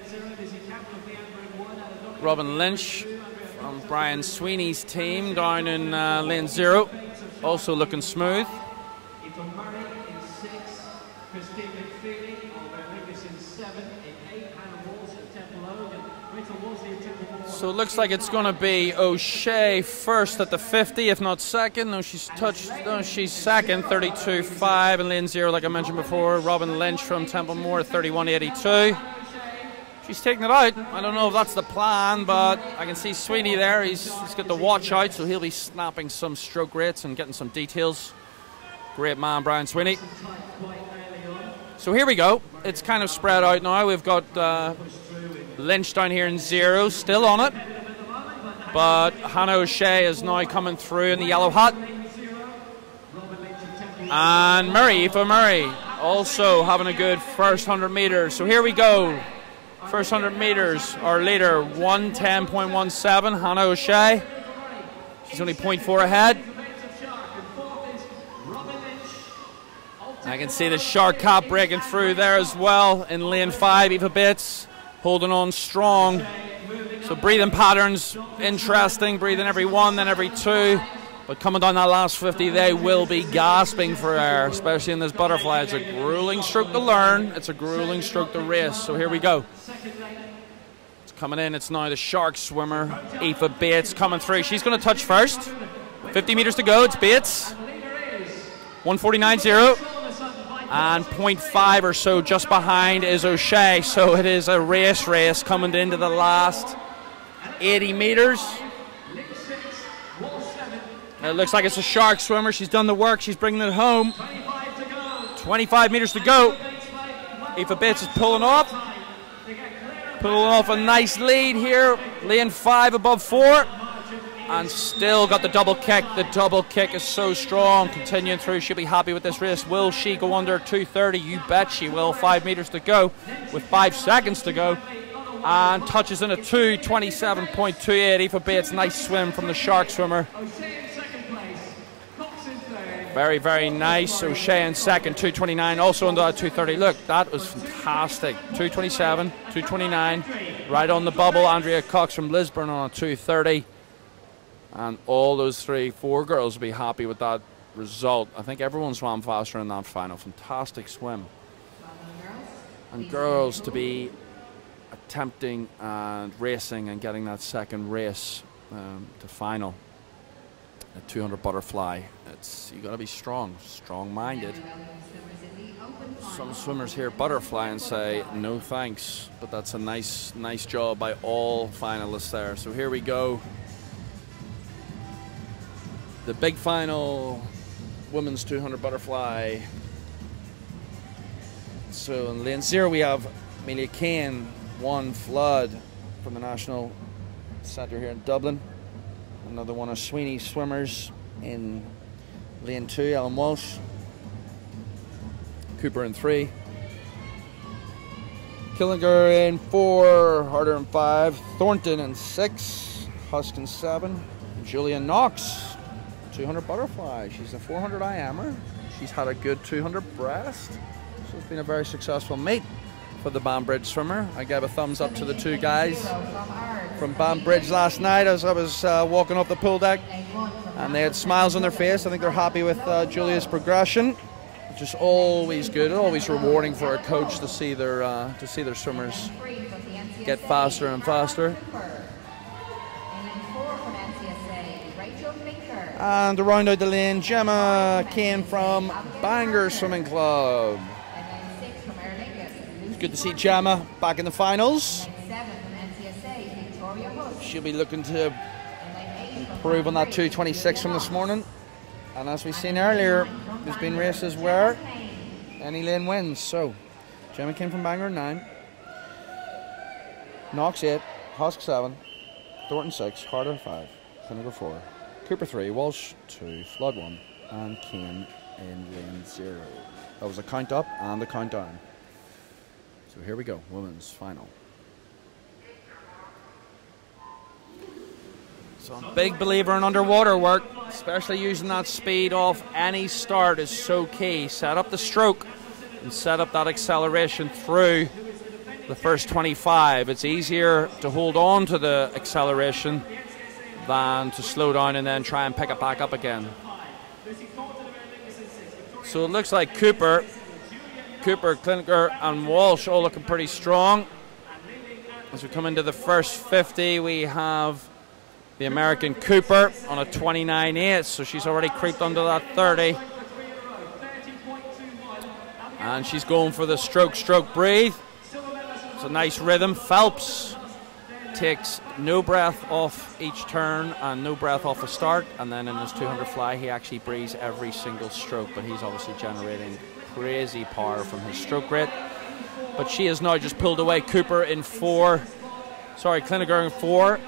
Robin Lynch from Brian Sweeney's team down in lane 0, also looking smooth. So it looks like it's going to be O'Shea first at the 50, if not second. No, she's second, 32.5 in lane 0, like I mentioned before. Robin Lynch from Templemore, 31.82. She's taking it out. I don't know if that's the plan, but I can see Sweeney there. He's got the watch out, so he'll be snapping some stroke rates and getting some details. Great man, Brian Sweeney. So here we go. It's kind of spread out now. We've got Lynch down here in 0, still on it, but Hannah O'Shea is now coming through in the yellow hat, and Aoife Murray also having a good first 100 meters. So here we go. First 100 meters, our leader 1:10.17, Hannah O'Shea. She's only 0.4 ahead. I can see the shark cap breaking through there as well in lane 5. Eva Bates holding on strong. So breathing patterns, interesting. Breathing every 1, then every 2. But coming down that last 50, they will be gasping for air, especially in this butterfly. It's a grueling stroke to learn. It's a grueling stroke to race. So here we go. It's coming in. It's now the shark swimmer, Eva Bates, coming through. She's going to touch first. 50 meters to go. It's Bates. 1:49.0. And 0.5 or so just behind is O'Shea. So it is a race coming into the last 80 meters. It looks like it's a shark swimmer. She's done the work. She's bringing it home. 25 meters to go. Eva Bates is pulling off. Pulling off a nice lead here. Lane 5 above 4. And still got the double kick. The double kick is so strong. Continuing through, she'll be happy with this race. Will she go under 2:30? You bet she will. 5 meters to go with 5 seconds to go. And touches in a 2:27.28. Eva Bates, nice swim from the shark swimmer. Very, very nice. O'Shea in second, 2:29. Also under 2:30. Look, that was fantastic. 2:27, 2:29. Right on the bubble. Andrea Cox from Lisburn on a 2:30. And all those 3-4 girls will be happy with that result. I think everyone swam faster in that final. Fantastic swim. And girls to be attempting and racing and getting that second race to final. A 200 butterfly. You got to be strong-minded. Some swimmers hear butterfly and say no thanks, but that's a nice job by all finalists there. So here we go. The big final, women's 200 butterfly. So in lane 0 we have Amelia Kane, 1 Flood from the National Centre here in Dublin. Another one of Sweeney's swimmers in lane 2, Ellen Walsh. Cooper in 3. Killinger in 4, Harder in 5. Thornton in 6. Huskin 7. Julia Knox, 200 butterfly. She's a 400 IMer. She's had a good 200 breast. So it's been a very successful meet for the Banbridge swimmer. I gave a thumbs up to the 2 guys from Banbridge last night as I was walking off the pool deck, and they had smiles on their face. I think they're happy with Julia's progression, which is always good, always rewarding for a coach to see their swimmers get faster and faster. And to round out the lane, Gemma Kane from Bangor Swimming Club. It's good to see Gemma back in the finals. She'll be looking to improve on that 2:26 from this morning. And as we've seen earlier, there's been races where any lane wins. So, Gemma came from Bangor 9, Knox 8, Husk 7, Thornton 6, Harder 5, Clinical 4, Cooper 3, Walsh 2, Flood 1, and Kane in lane 0. That was a count up and a count down. So here we go, women's final. So I'm a big believer in underwater work, especially using that speed off any start is so key. Set up the stroke and set up that acceleration through the first 25. It's easier to hold on to the acceleration than to slow down and then try and pick it back up again. So it looks like Cooper, Cliniker and Walsh all looking pretty strong. As we come into the first 50, we have the American Cooper on a 29.8, so she's already creeped under that 30. And she's going for the stroke, breathe. It's a nice rhythm. Phelps takes no breath off each turn and no breath off the start, and then in his 200 fly he actually breathes every single stroke, but he's obviously generating crazy power from his stroke rate. But she has now just pulled away Cooper in 4, Cliniger in 4,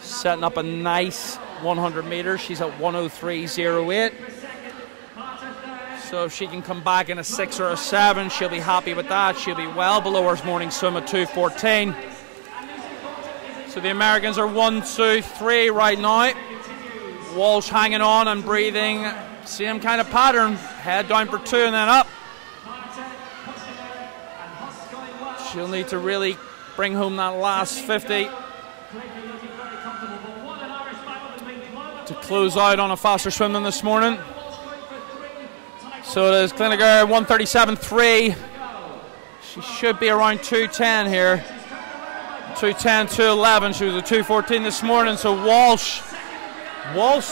setting up a nice 100 meters. She's at 103.08. So if she can come back in a 6 or a 7, she'll be happy with that. She'll be well below her morning swim at 2:14. So the Americans are 1, 2, 3 right now. Walsh hanging on and breathing. Same kind of pattern. Head down for 2 and then up. She'll need to really bring home that last 50 to close out on a faster swim than this morning. So it is Cliniger 137.3. She should be around 2:10 here. 2:10, 2:11. She was at 2:14 this morning. So Walsh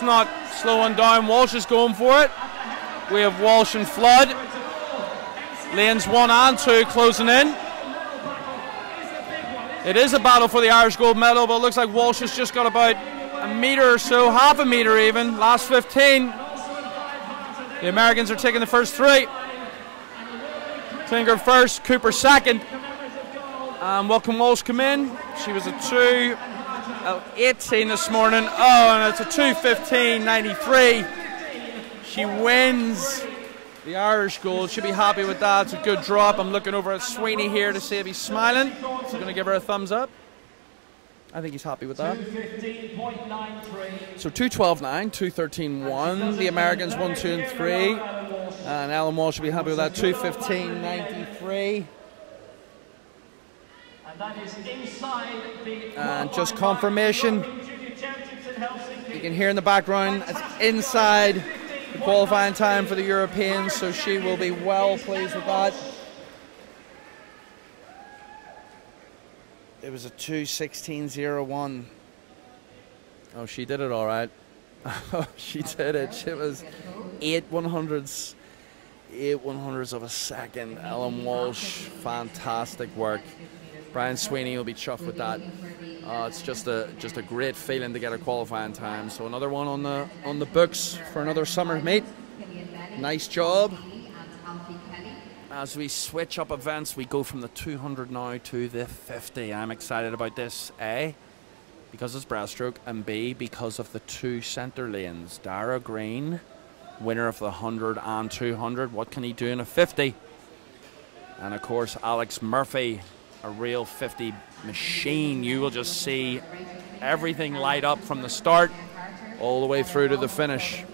not slowing down. Walsh is going for it. We have Walsh and Flood. Lanes 1 and 2 closing in. It is a battle for the Irish gold medal, but it looks like Walsh has just got about a metre or so, half a metre even. Last 15. The Americans are taking the first 3. Klinger first, Cooper second. What can Walsh come in? She was a 2:18 this morning. Oh, and it's a 2:15.93. She wins the Irish gold. She'll be happy with that. It's a good drop. I'm looking over at Sweeney here to see if he's smiling. So I'm going to give her a thumbs up. I think he's happy with that. So 2:12.9, 2:13.1. The Americans 1, 2, and 3. And Alan Walsh will be happy with that. 2:15.93. And just confirmation. You can hear in the background, it's inside the qualifying time for the Europeans, so she will be well pleased with that. It was a 2:16.01. Oh, she did it all right. Oh, she did it. It was 8/100ths of a second. Ellen Walsh, fantastic work. Brian Sweeney will be chuffed with that. It's just a great feeling to get a qualifying time. So another one on the books for another summer meet. Nice job. As we switch up events, we go from the 200 now to the 50. I'm excited about this, A, because it's breaststroke, and B, because of the 2 centre lanes. Dara Green, winner of the 100 and 200. What can he do in a 50? And of course, Alex Murphy, a real 50 machine. You will just see everything light up from the start all the way through to the finish.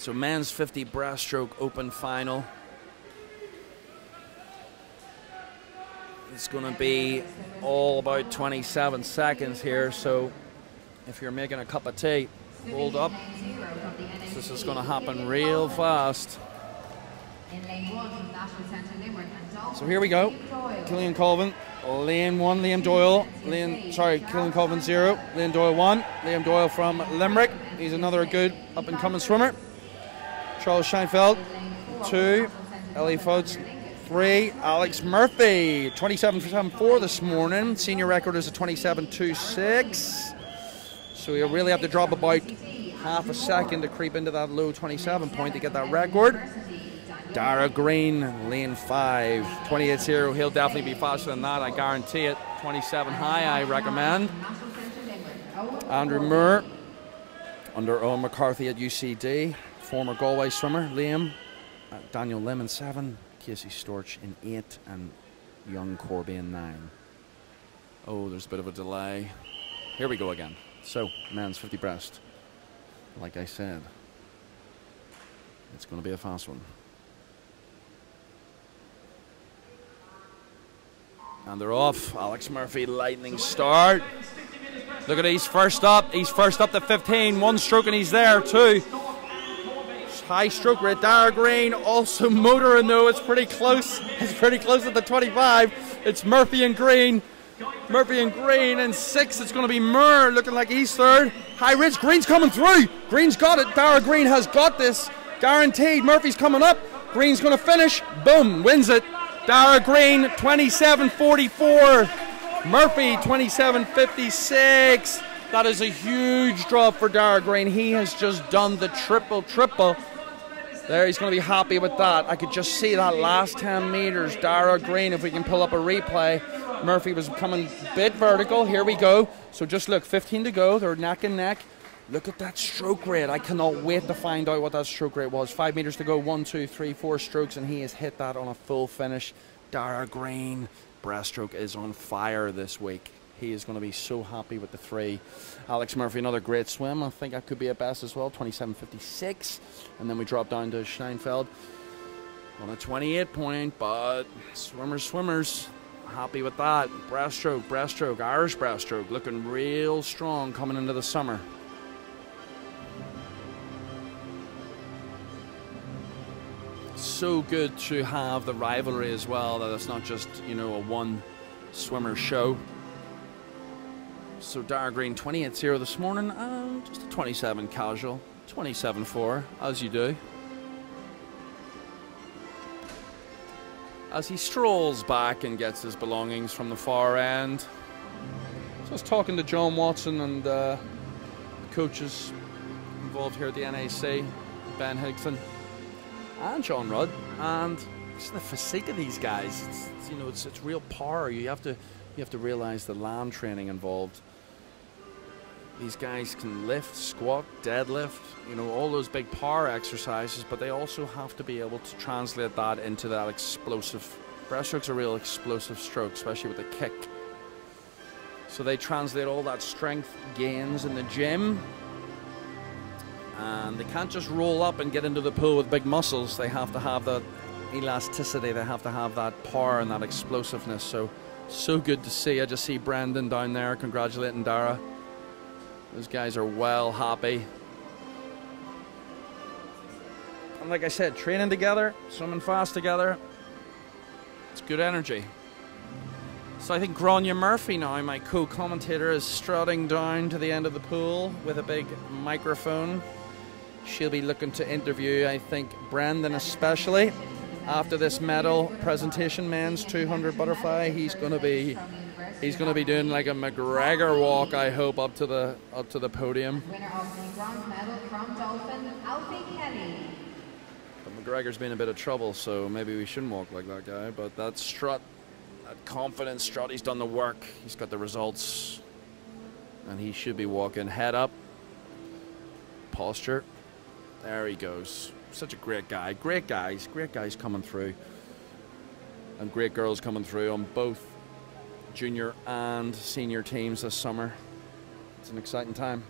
So men's 50 breaststroke open final. It's going to be all about 27 seconds here, so if you're making a cup of tea, hold up. This is going to happen real fast. So here we go. Killian Colvin, lane 1, Liam Doyle. Killian Colvin 0, Liam Doyle 1. Liam Doyle from Limerick. He's another good up-and-coming swimmer. Charles Scheinfeld 2, Ellie Fudds 3, Alex Murphy, 27.74 this morning. Senior record is a 27.26. So he'll really have to drop about half a second to creep into that low 27 point to get that record. Dara Green, lane 5, 28.0. He'll definitely be faster than that, I guarantee it. 27 high, I recommend. Andrew Moore, under Owen McCarthy at UCD. Former Galway swimmer, Liam. Daniel Lim in 7. Casey Storch in 8. And young Corby in 9. Oh, there's a bit of a delay. Here we go again. So, men's 50 breast. Like I said, it's going to be a fast one. And they're off. Alex Murphy, lightning start. Look at it, he's first up. He's first up to 15. 1 stroke and he's there too. High stroke rate. Dara Green also motoring though. It's pretty close. It's pretty close at the 25. It's Murphy and Green. Murphy and Green in 6. It's going to be Moore looking like he's 3rd. High Ridge. Green's coming through. Green's got it. Dara Green has got this. Guaranteed. Murphy's coming up. Green's going to finish. Boom. Wins it. Dara Green 27.44. Murphy 27.56. That is a huge drop for Dara Green. He has just done the triple. There, he's going to be happy with that. I could just see that last 10 meters. Dara Green, if we can pull up a replay. Murphy was coming a bit vertical. Here we go. So just look, 15 to go. They're neck and neck. Look at that stroke rate. I cannot wait to find out what that stroke rate was. 5 meters to go. 1, 2, 3, 4 strokes, and he has hit that on a full finish. Dara Green, breaststroke is on fire this week. He is going to be so happy with the 3. Alex Murphy, another great swim. I think that could be a best as well, 27.56. And then we drop down to Steinfeld on a 28 point, but swimmers. Happy with that. Breaststroke, Irish breaststroke, looking real strong coming into the summer. So good to have the rivalry as well, that it's not just, you know, a one swimmer show. So Dara Green 28.0 this morning, and just a 27 casual, 27.4 as you do. As he strolls back and gets his belongings from the far end. So I was talking to John Watson and the coaches involved here at the NAC, Ben Higson and John Rudd, and just the physique of these guys. It's you know, it's real power. You have to realize the land training involved. These guys can lift, squat, deadlift, you know, all those big power exercises, but they also have to be able to translate that into that explosive. Breaststroke's a real explosive stroke, especially with the kick. So they translate all that strength gains in the gym, and they can't just roll up and get into the pool with big muscles. They have to have that elasticity, they have to have that power and that explosiveness. So good to see. I just see Brendan down there congratulating Dara. Those guys are well happy. And like I said, training together, swimming fast together, it's good energy. So I think Grania Murphy now, my co-commentator, is strutting down to the end of the pool with a big microphone. She'll be looking to interview, I think, Brendan especially. After this medal presentation, men's 200 butterfly, he's going to be doing like a McGregor walk, I hope, up to the podium. Winner of the bronze medal from Dolphin, Alfie Kelly. But McGregor's been in a bit of trouble, so maybe we shouldn't walk like that guy. But that strut, that confident strut, he's done the work. He's got the results, and he should be walking head up. Posture. There he goes. Such a great guy. Great guys coming through, and great girls coming through on both junior and senior teams this summer. It's an exciting time.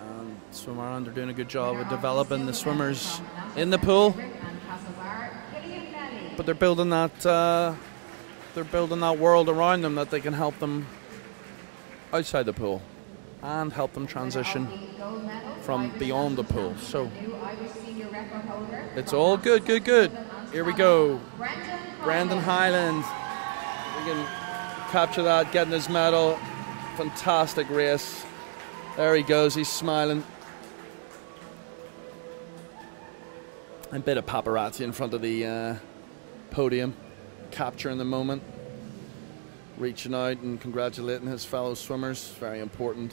And Swim Ireland are doing a good job of developing the swimmers in the pool, but they're building that world around them that they can help them outside the pool and help them transition from beyond the pool. So it's all good. Here we go. Brendan Highland. We can capture that, getting his medal. Fantastic race. There he goes, he's smiling. A bit of paparazzi in front of the podium, capturing the moment, reaching out and congratulating his fellow swimmers. Very important.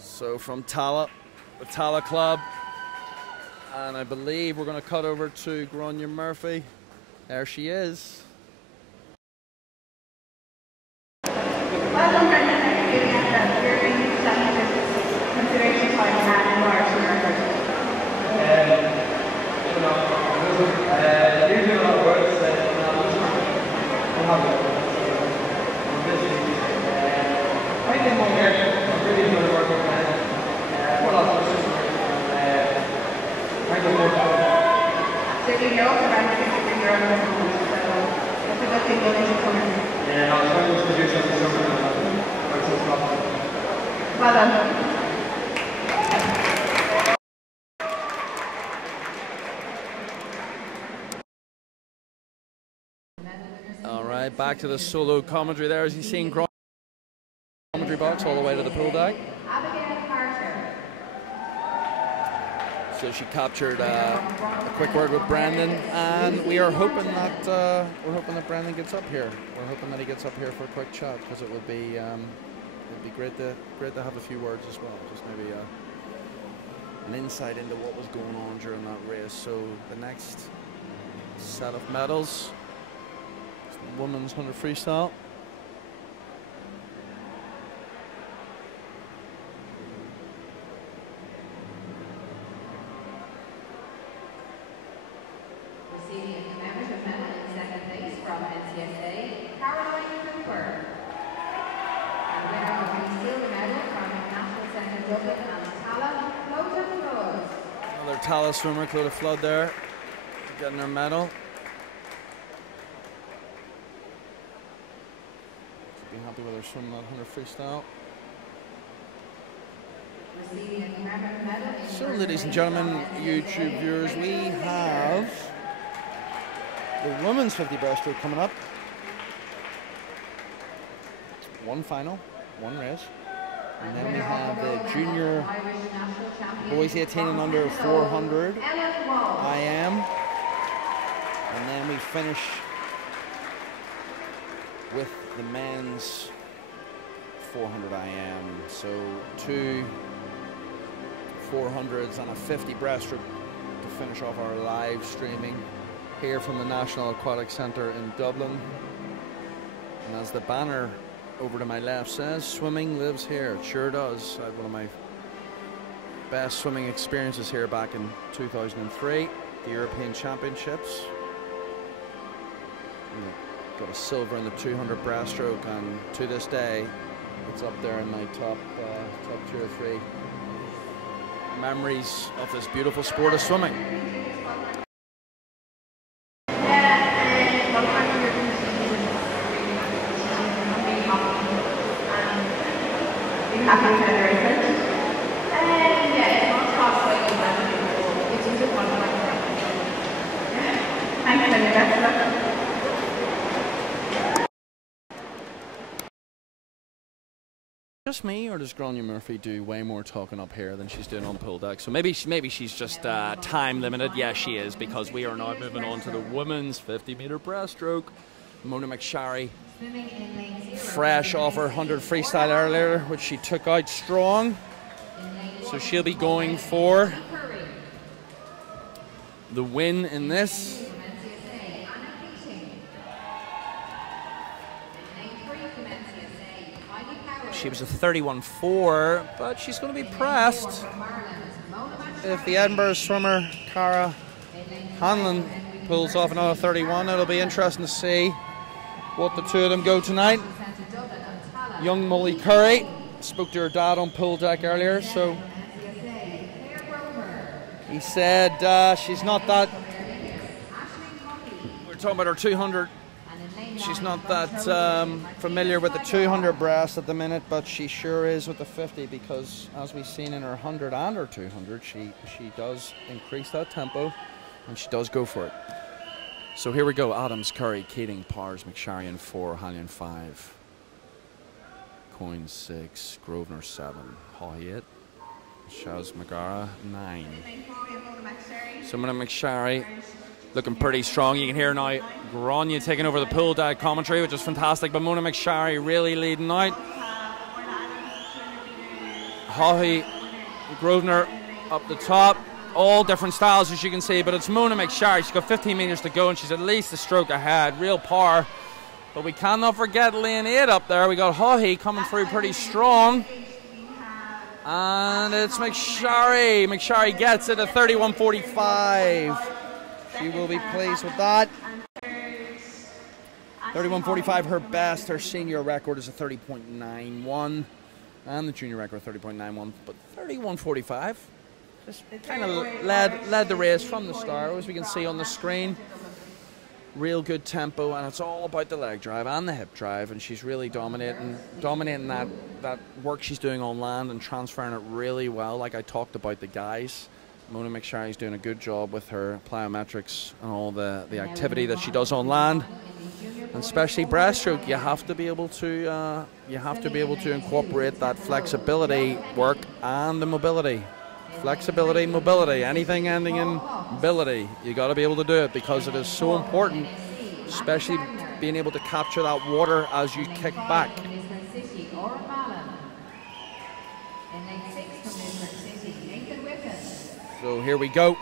So from Tala, the Tala Club, and I believe we're going to cut over to Gráinne Murphy. There she is. Well done, Brendan. Thank you for doing that. You're being consideration for the man and large record. Usually a lot of words that I'm happy. I think one here, I'm really enjoying the work with men. What else? Thank you for So you're also around 53 year old, so that's a good thing you'll need to come in. Yeah, I was trying to do something like that. Well done. All right, back to the solo commentary there. As you see in commentary box all the way to the pool deck. So she captured a quick word with Brendan, and we are hoping that Brendan gets up here. We're hoping that he gets up here for a quick chat, because it would be great to have a few words as well. Just maybe an insight into what was going on during that race. So the next set of medals, women's 100 freestyle. Another Tala swimmer, Clodagh Flood there, getting her medal. She'll be happy with her swim that 100 freestyle. So, ladies and gentlemen, YouTube viewers, we have the women's 50 breaststroke coming up. One final, one race. And then we have the junior boys 18 and under 400 IM. And then we finish with the men's 400 IM. So 2 400s and a 50 breaststroke to finish off our live streaming here from the National Aquatic Centre in Dublin. And as the banner over to my left says, swimming lives here. It sure does. I had one of my best swimming experiences here back in 2003, the European Championships. Got a silver in the 200 breaststroke, and to this day it's up there in my top 2 or 3 memories of this beautiful sport of swimming. Happy to the research. And yeah, it's not crossway, but it's just one of Thanks, and best of luck. Just me, or does Gráinne Murphy do way more talking up here than she's doing on pool deck? So maybe she's just time limited. Yeah, she is, because we are now moving on to the women's 50-meter breaststroke. Mona McSharry, fresh off her 100 freestyle earlier, which she took out strong. So she'll be going for the win in this. She was a 31.4, but she's going to be pressed. If the Edinburgh swimmer, Cara Hanlon, pulls off another 31, it'll be interesting to see what the two of them go tonight. Young Molly Curry spoke to her dad on pool deck earlier, so he said she's not that, we're talking about her 200, she's not that familiar with the 200 breast at the minute, but she sure is with the 50, because as we've seen in her 100 and her 200, she does increase that tempo, and she does go for it. So here we go. Adams, Curry, Keating, Powers, McSharry 4, Hallion 5. Coyne 6, Grosvenor 7, Hawley 8, Shaz McGara 9. So Mona McSharry looking pretty strong. You can hear now Grania taking over the pool deck commentary, which is fantastic, but Mona McSharry really leading out. Hawley, Grosvenor up the top. All different styles, as you can see, but it's Mona McSharry. She's got 15 metres to go, and she's at least a stroke ahead. Real power. But we cannot forget lane 8 up there. We got Hawley coming through pretty strong. And it's McSharry. McSharry gets it at 31.45. She will be pleased with that. 31.45, her best. Her senior record is a 30.91. And the junior record, 30.91. But 31.45. Just kind of led the race from the start, as we can see on the screen. Real good tempo, and it's all about the leg drive and the hip drive, and she's really dominating that work she's doing on land and transferring it really well. Like I talked about the guys, Mona McSharry's doing a good job with her plyometrics and all the activity that she does on land, and especially breaststroke. You have to be able to incorporate that flexibility work and the mobility. Flexibility, mobility, anything ending in ability, you got to be able to do it, because it is so important, especially being able to capture that water as you kick back. So here we go.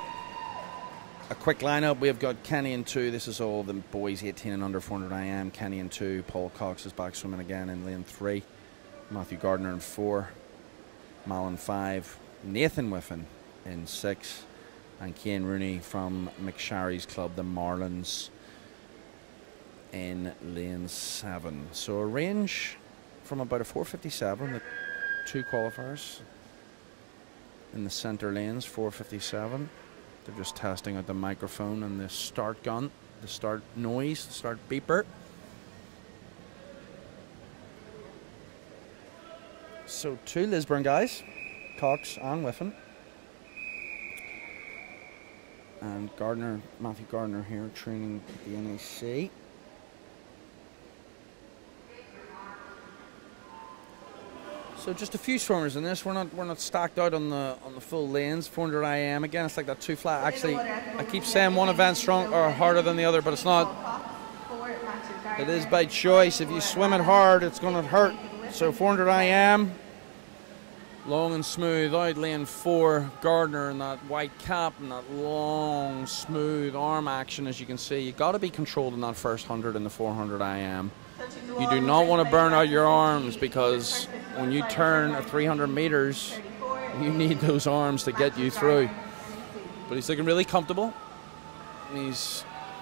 A quick lineup. We have got Kenny in 2. This is all the boys 18 and under 400 IM. Kenny in 2. Paul Cox is back swimming again in lane 3. Matthew Gardner in 4. Malin 5. Nathan Whiffen in 6, and Cian Rooney from McSharry's club, the Marlins, in lane 7. So a range from about a 4.57, the 2 qualifiers in the centre lanes, 4.57. They're just testing out the microphone and the start gun, the start noise, the start beeper. So 2 Lisburn guys, Cox and Whiffen, and Gardner, Matthew Gardner here training at the NAC. So just a few swimmers in this. We're not stacked out on the full lanes. 400 IM again. It's like that 2 flat. Actually, I keep saying one event strong or harder than the other, but it's not. It is by choice. If you swim it hard, it's going to hurt. So 400 IM. Long and smooth out lane 4, Gardner, and that white cap and that long smooth arm action, as you can see. You got to be controlled in that first 100 in the 400 IM. You do not want to burn out your arms, because when you turn at 300 meters, you need those arms to get you through. But he's looking really comfortable.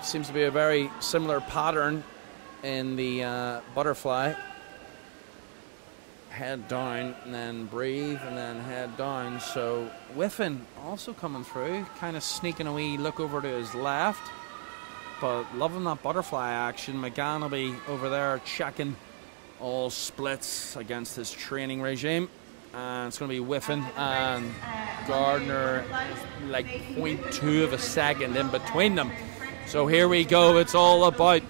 Seems to be a very similar pattern in the butterfly. Head down and then breathe and then head down. So Whiffen also coming through, kind of sneaking a wee look over to his left, but loving that butterfly action. McGann will be over there checking all splits against his training regime, and it's going to be Whiffen and Gardner, like 0.2 of a second in between them. So here we go. It's all about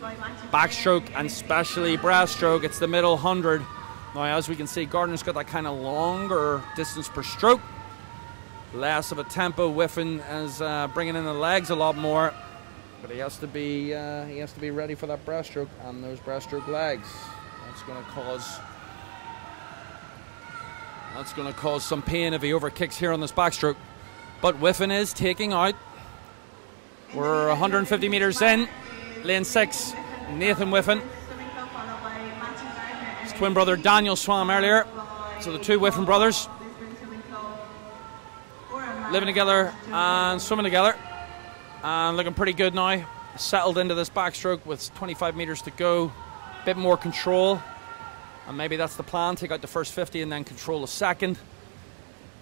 backstroke and especially breaststroke. It's the middle 100. Now, as we can see, Gardner's got that kind of longer distance per stroke, less of a tempo. Whiffen is bringing in the legs a lot more, but he has to be ready for that breaststroke and those breaststroke legs. That's going to cause some pain if he overkicks here on this backstroke. But Whiffen is taking out. We're 150 meters in, lane 6. Nathan Whiffen. Twin brother Daniel swam earlier, so the 2 Whiffen brothers living together and swimming together, and looking pretty good now. Settled into this backstroke with 25 meters to go, bit more control, and maybe that's the plan, take out the first 50 and then control the second.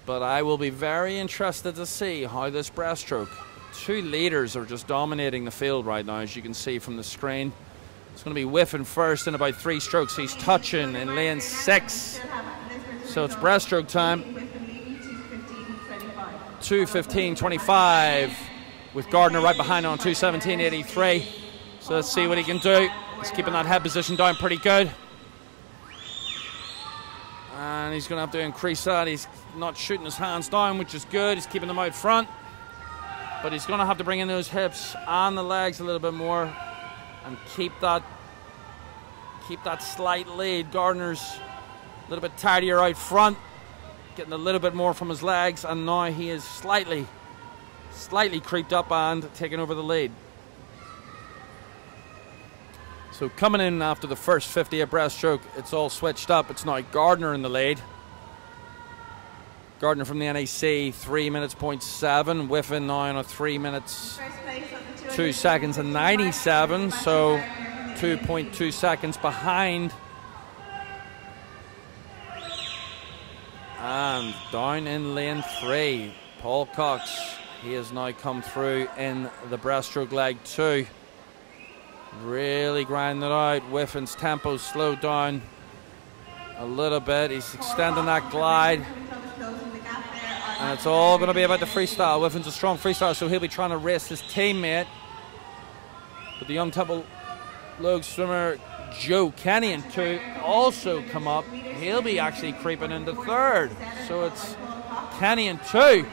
But I will be very interested to see how this breaststroke, 2 leaders are just dominating the field right now, as you can see from the screen. It's going to be Whiffen first in about 3 strokes. He's touching in lane 6. So it's breaststroke time. 2:15.25 with Gardner right behind on 2:17.83. So let's see what he can do. He's keeping that head position down pretty good. And he's going to have to increase that. He's not shooting his hands down, which is good. He's keeping them out front. But he's going to have to bring in those hips and the legs a little bit more and keep that slight lead. Gardner's a little bit tidier out front, getting a little bit more from his legs, and now he is slightly creeped up and taking over the lead. So coming in after the first 50 at breaststroke, it's all switched up. It's now Gardner in the lead. Gardner from the NAC, 3 minutes, 0.7. Whiffen now on a 3 minutes, 2 seconds and 97. So 2.2 seconds behind. And down in lane 3, Paul Cox. He has now come through in the breaststroke leg 2. Really grinding it out. Whiffen's tempo slowed down a little bit. He's extending that glide. And it's all going to be about the freestyle. Whiffen's a strong freestyle, so he'll be trying to race his teammate. But the young Temple Logue swimmer Joe Kenny in 2 also come up. He'll be actually creeping into 3rd. So it's Kenny in 2.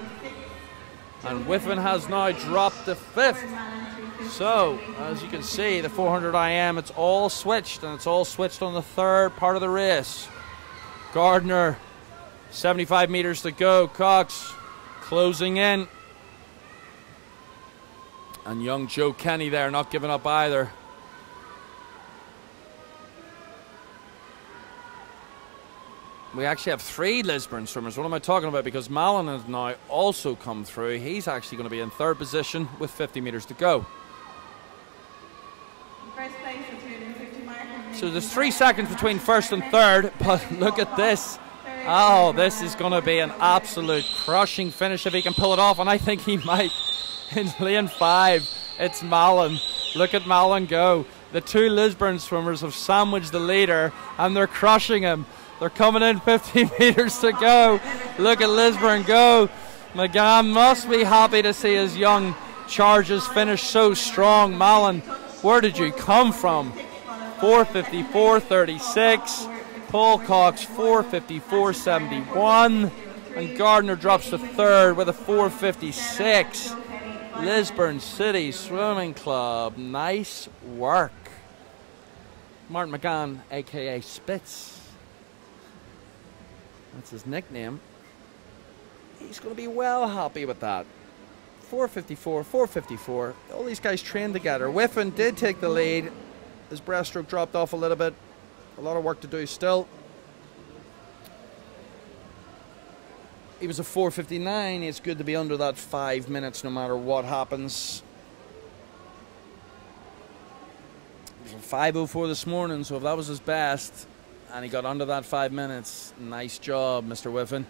And Whiffen has now dropped to 5th. So, as you can see, the 400 IM, it's all switched, and it's all switched on the 3rd part of the race. Gardner, 75 meters to go. Cox closing in. And young Joe Kenny there, not giving up either. We actually have 3 Lisburn swimmers. What am I talking about? Because Malin has now also come through. He's actually going to be in 3rd position with 50 meters to go. So there's 3 seconds between 1st and 3rd, but look at this. Oh, this is going to be an absolute crushing finish if he can pull it off, and I think he might. In lane 5, it's Malin. Look at Malin go. The 2 Lisburn swimmers have sandwiched the leader, and they're crushing him. They're coming in 50 meters to go. Look at Lisburn go. McGann must be happy to see his young charges finish so strong. Malin, where did you come from? 4:54.36. Paul Cox 4:54.71. And Gardner drops to 3rd with a 4:56. Lisburn City Swimming Club, nice work. Martin McGann, aka Spitz. That's his nickname. He's going to be well happy with that. 4:54, 4:54. All these guys trained together. Whiffen did take the lead. His breaststroke dropped off a little bit. A lot of work to do still. He was a 4:59. It's good to be under that 5 minutes no matter what happens. It was a 5:04 this morning, so if that was his best and he got under that 5 minutes, nice job, Mr. Whiffen.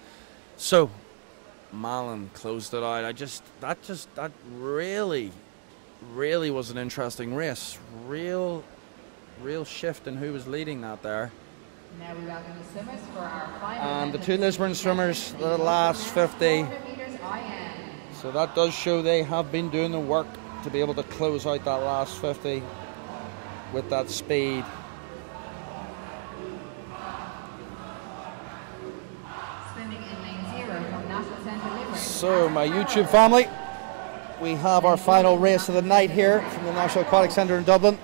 So Malin closed it out. That really was an interesting race. Real shift in who was leading that there. Now we welcome the swimmers for our final. And the 2 Lisburn swimmers, the last 50. So that does show they have been doing the work to be able to close out that last 50 with that speed. Swimming in lane 0 from National Centre Limerick. So my YouTube family, we have our final race of the night here from the National Aquatic Centre in Dublin.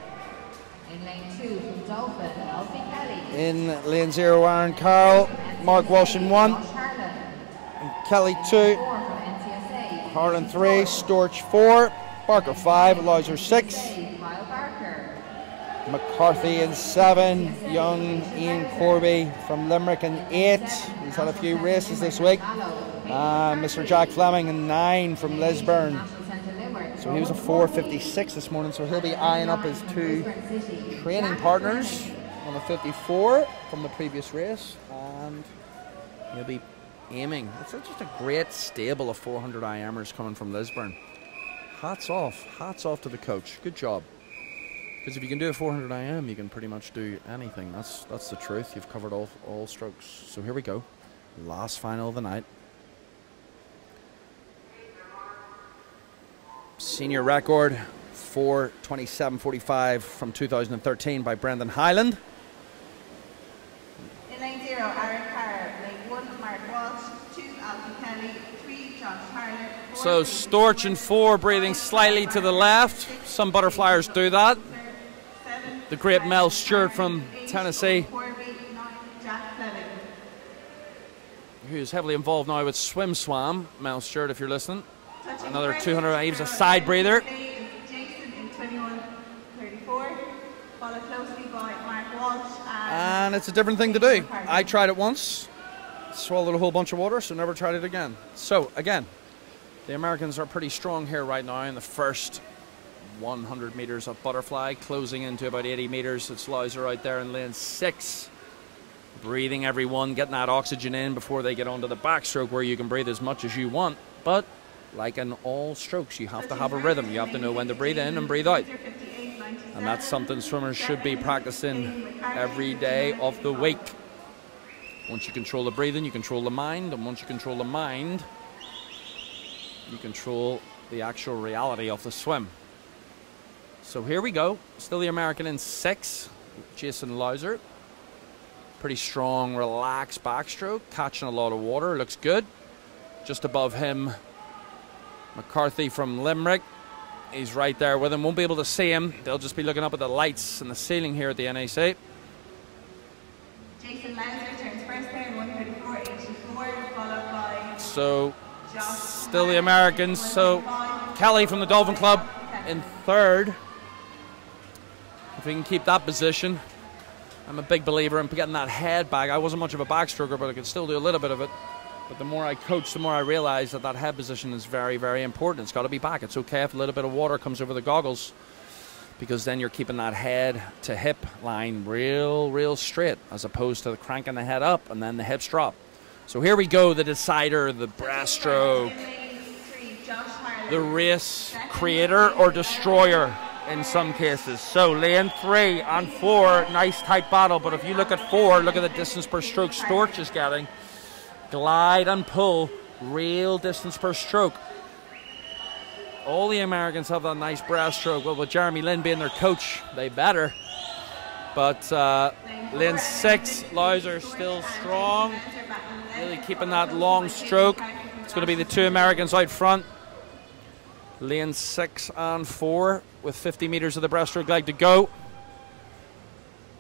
In lane 2 from Dolphin, Elsie Kelly. In lane 0, Aaron Carroll, Mark Walsh in 1, and Kelly 2, 4 from NCSA. Harlan 3, Storch 4, Barker 5, Louser 6, Kyle Barker. McCarthy in 7, young Ian Corby from Limerick in 8. He's had a few races this week. Mr. Jack Fleming in 9 from Lisburn. National Centre Limerick. So he was a 4:56 this morning, so he'll be eyeing up his 2 training partners on a 54 from the previous race, and he'll be aiming. It's just a great stable of 400 IMers coming from Lisburn. Hats off to the coach. Good job. Because if you can do a 400 IM, you can pretty much do anything. That's the truth. You've covered all strokes. So here we go. Last final of the night. Senior record, 4:27.45 from 2013 by Brendan Highland. In lane 0, Aaron Carr. Lane 1, Mark Walsh. 2, Alfie Kelly. 3, Josh Harlan. So Storch in 4, breathing slightly to the left. Some butterflyers do that. The great Mel Stewart from Tennessee, who's heavily involved now with Swim Swam. Mel Stewart, if you're listening. Another 200, he was a side breather. Jason in 21:34, followed closely by Mark Walsh. And it's a different thing to do. I tried it once, swallowed a whole bunch of water, so never tried it again. So again, the Americans are pretty strong here right now in the first 100 meters of butterfly, closing into about 80 meters. It's Lauser out there in lane 6. Breathing everyone, getting that oxygen in before they get onto the backstroke where you can breathe as much as you want. But like in all strokes, you have to have a rhythm. You have to know when to breathe in and breathe out. And that's something swimmers should be practicing every day of the week. Once you control the breathing, you control the mind. And once you control the mind, you control the actual reality of the swim. So here we go. Still the American in 6, Jason Lauser. Pretty strong, relaxed backstroke, catching a lot of water, looks good. Just above him, McCarthy from Limerick. He's right there with him, won't be able to see him. They'll just be looking up at the lights and the ceiling here at the NAC. Jason Lauser turns first there in 1:34.84, followed by... So, still the Americans. So, Kelly from the Dolphin Club in 3rd. If we can keep that position. I'm a big believer in getting that head back. I wasn't much of a backstroker, but I could still do a little bit of it. But the more I coach, the more I realize that that head position is very, very important. It's got to be back. It's okay if a little bit of water comes over the goggles, because then you're keeping that head to hip line real straight, as opposed to cranking the head up and then the hips drop. So here we go, the decider, the breaststroke, the race creator or destroyer in some cases. So lane 3 and 4, nice tight battle. But if you look at 4, look at the distance per stroke Storch is getting. Glide and pull, real distance per stroke. All the Americans have that nice breaststroke. Well, with Jeremy Lin being their coach, they better. But lane 6, Lauser still strong, really keeping that long stroke. It's going to be the 2 Americans out front. Lane 6 and 4 with 50 meters of the breaststroke leg to go.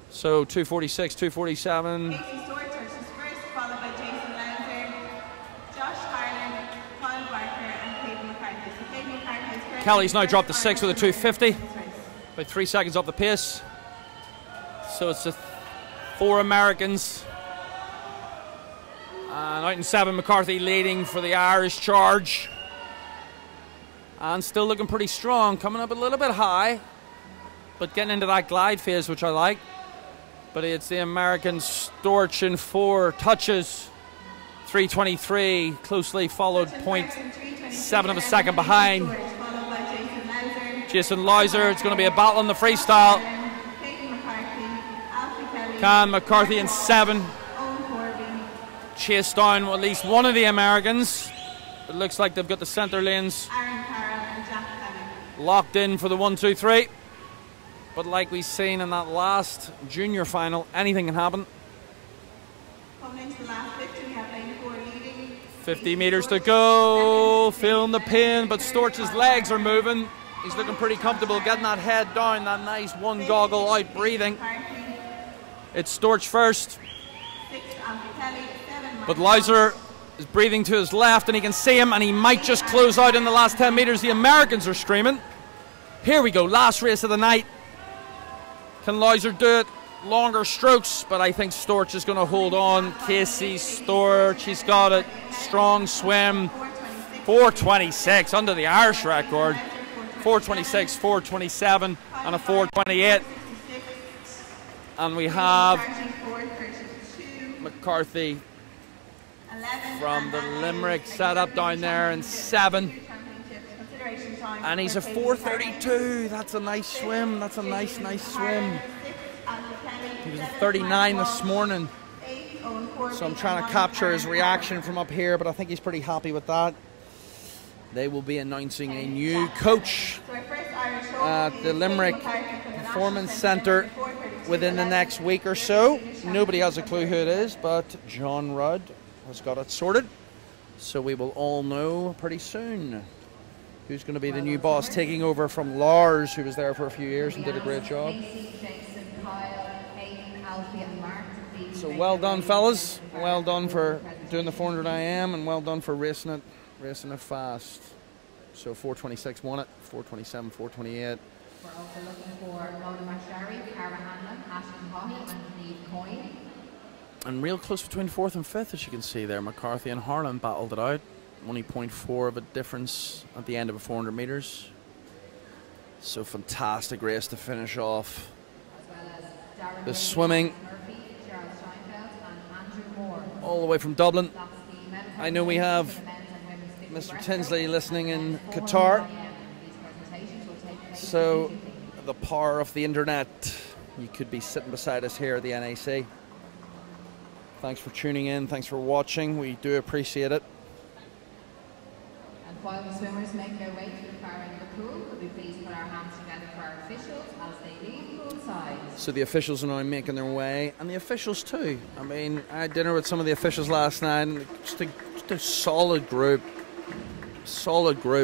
So 2:46, 2:47. Casey Stewart is first, followed by Jason Lauser, Josh Harlan, Colin Barker, and Caden McCarthy. So Caden McCarthy is currently Kelly's now dropped to first 6 with a for 2:50. this race. About 3 seconds off the pace. So it's the 4 Americans. And out in 7, McCarthy leading for the Irish charge. And still looking pretty strong, coming up a little bit high, but getting into that glide phase, which I like. But it's the American Storch in 4 touches, 3:23, closely followed 0.7 of a second behind Jason Lauser. It's going to be a battle in the freestyle. Can McCarthy in 7 chase down at least one of the Americans. It looks like they've got the center lanes locked in for the 1, 2, 3. But like we've seen in that last junior final, anything can happen. 50 meters to go, feeling the pain, but Storch's legs are moving. He's looking pretty comfortable, getting that head down, that nice one goggle out, breathing. It's Storch first. But Lauser is breathing to his left, and he can see him, and he might just close out in the last 10 meters. The Americans are screaming. Here we go, last race of the night. Can Lauser do it? Longer strokes, but I think Storch is going to hold on. Casey Storch, he's got it. Strong swim. 4:26 under the Irish record. 4:26, 4:27, and a 4:28. And we have McCarthy from the Limerick setup down there in 7. And he's a 4:32. That's a nice swim. That's a nice swim. He was a 39 this morning. So I'm trying to capture his reaction from up here, but I think he's pretty happy with that. They will be announcing a new coach. So our first Irish at the Limerick Performance Centre within the next week or so. Nobody has a clue who it is, but John Rudd has got it sorted. So we will all know pretty soon who's going to be the new boss, taking over from Lars, who was there for a few years and did a great job. So well done, fellas. Well done for doing the 400 IM, and well done for racing it fast. So 4:26 won it, 4:27, 4:28. We're also looking for Mona Mashari, Cara Hanlon, Ashton Hawley, and Neve Coyne. And real close between 4th and 5th, as you can see there. McCarthy and Harlan battled it out. Only 0.4 of a difference at the end of a 400 metres. So fantastic race to finish off the swimming. All the way from Dublin. I know we have Mr. Tinsley listening in Qatar. So the power of the internet. You could be sitting beside us here at the NAC. Thanks for tuning in. Thanks for watching. We do appreciate it. And while the swimmers make their way to the far end of the pool, we'll be pleased to put our hands together for our officials as they leave poolside. So the officials are now making their way, and the officials too. I mean, I had dinner with some of the officials last night, and just a solid group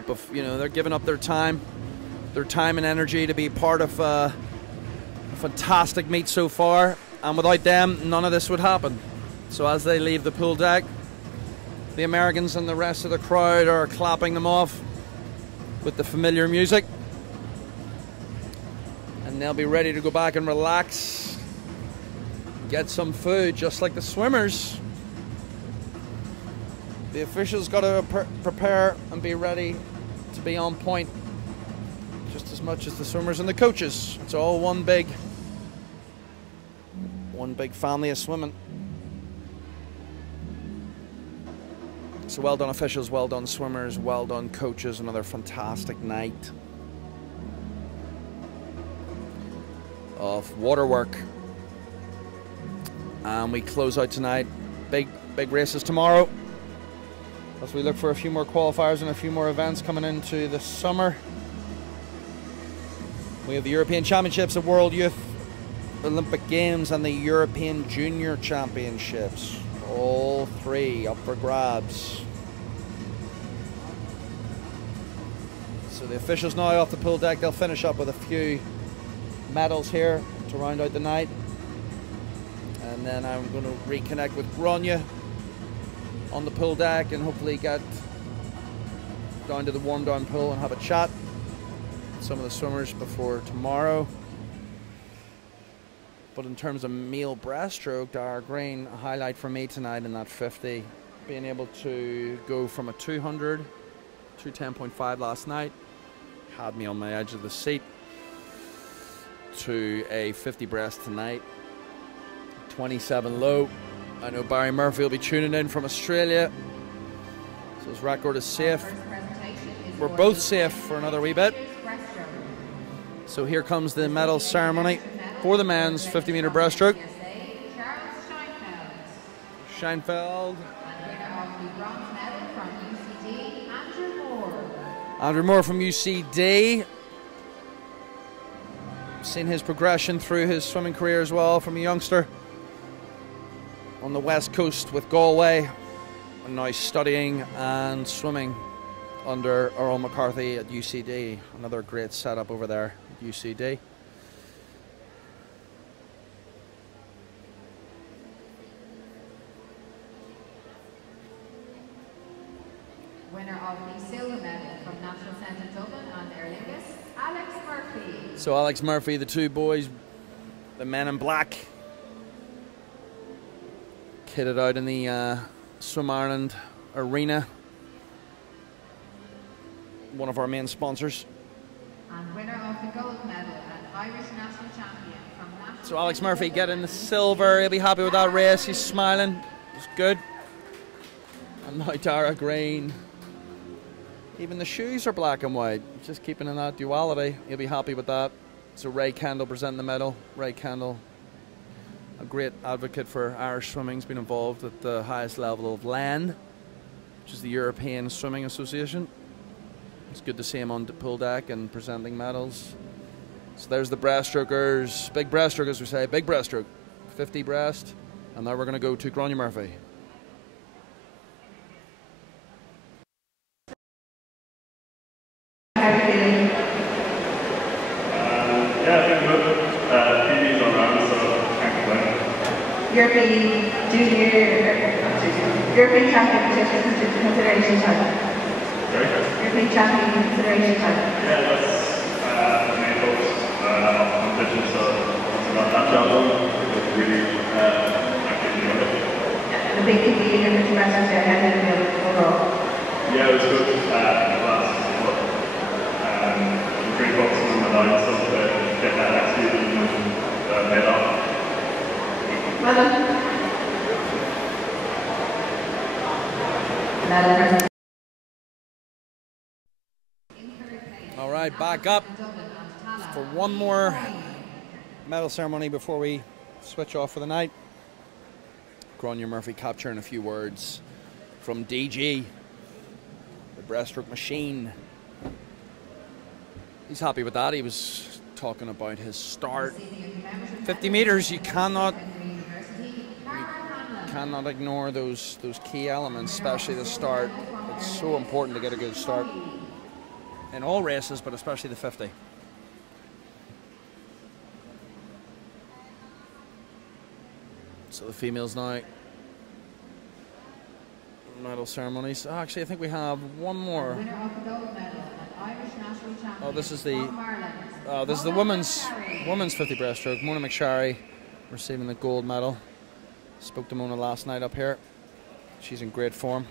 of, you know, they're giving up their time and energy to be part of a fantastic meet so far, and without them, none of this would happen. So as they leave the pool deck, the Americans and the rest of the crowd are clapping them off with the familiar music. And they'll be ready to go back and relax, get some food, just like the swimmers. The officials got to prepare and be ready to be on point, just as much as the swimmers and the coaches. It's all one big family of swimming. So well done officials, well done swimmers, well done coaches. Another fantastic night of water work. And we close out tonight. Big races tomorrow, as we look for a few more qualifiers and a few more events coming into the summer. We have the European Championships, the World Youth Olympic Games, and the European Junior Championships. All three up for grabs. So the officials now off the pool deck. They'll finish up with a few medals here to round out the night. And then I'm going to reconnect with Grania on the pool deck and hopefully get down to the warm down pool and have a chat with some of the swimmers before tomorrow. But in terms of male breaststroke, Dara Green, a highlight for me tonight in that 50. Being able to go from a 200 to 10.5 last night, had me on my edge of the seat, to a 50 breast tonight. 27 low. I know Barry Murphy will be tuning in from Australia, so his record is safe. We're both safe for another wee bit. So here comes the medal ceremony for the men's 50-meter breaststroke. Scheinfeld. Andrew Moore from UCD. Seen his progression through his swimming career as well, from a youngster on the west coast with Galway, and now studying and swimming under Earl McCarthy at UCD. Another great setup over there at UCD. Winner of the silver medal from National Centre Dublin and Aer Lingus, Alex Murphy. So Alex Murphy, the two boys, the men in black, kitted out in the Swim Ireland arena, one of our main sponsors. And winner of the gold medal and Irish national champion from National. So Alex Murphy getting the silver. He'll be happy with that race. He's smiling. It's good. And now Dara Green. Even the shoes are black and white. Just keeping in that duality. He'll be happy with that. So Ray Kendall presenting the medal. Ray Kendall, a great advocate for Irish swimming, has been involved at the highest level of LAND, which is the European Swimming Association. It's good to see him on the pool deck and presenting medals. So there's the breaststrokers. Big breaststroke, as we say. Big breaststroke. 50 breast. And now we're going to go to Gráinne Murphy. How are you feeling? Yeah, I think good. PB's all around, so can't complain. European European champion consideration title. Sorry? European champion consideration title. Yeah, that's the main focus of competition, so once I got that job done, it was really actively enjoyed it. And the big PB and the wrestlers there, how did it feel overall? Yeah, it was good class, but I'm pretty focused on my line stuff to get that executed and paid off. Well done. All right, back up for one more medal ceremony before we switch off for the night. Gráinne Murphy capturing a few words from DG, the breaststroke machine. He's happy with that. He was talking about his start. 50 meters, you cannot ignore those key elements, especially the start. It's so important to get a good start in all races, but especially the 50. So the females now, medal ceremonies. Actually, I think we have one more. Oh, this is the women's 50 breaststroke. Mona McSharry receiving the gold medal. Spoke to Mona last night up here. She's in great form.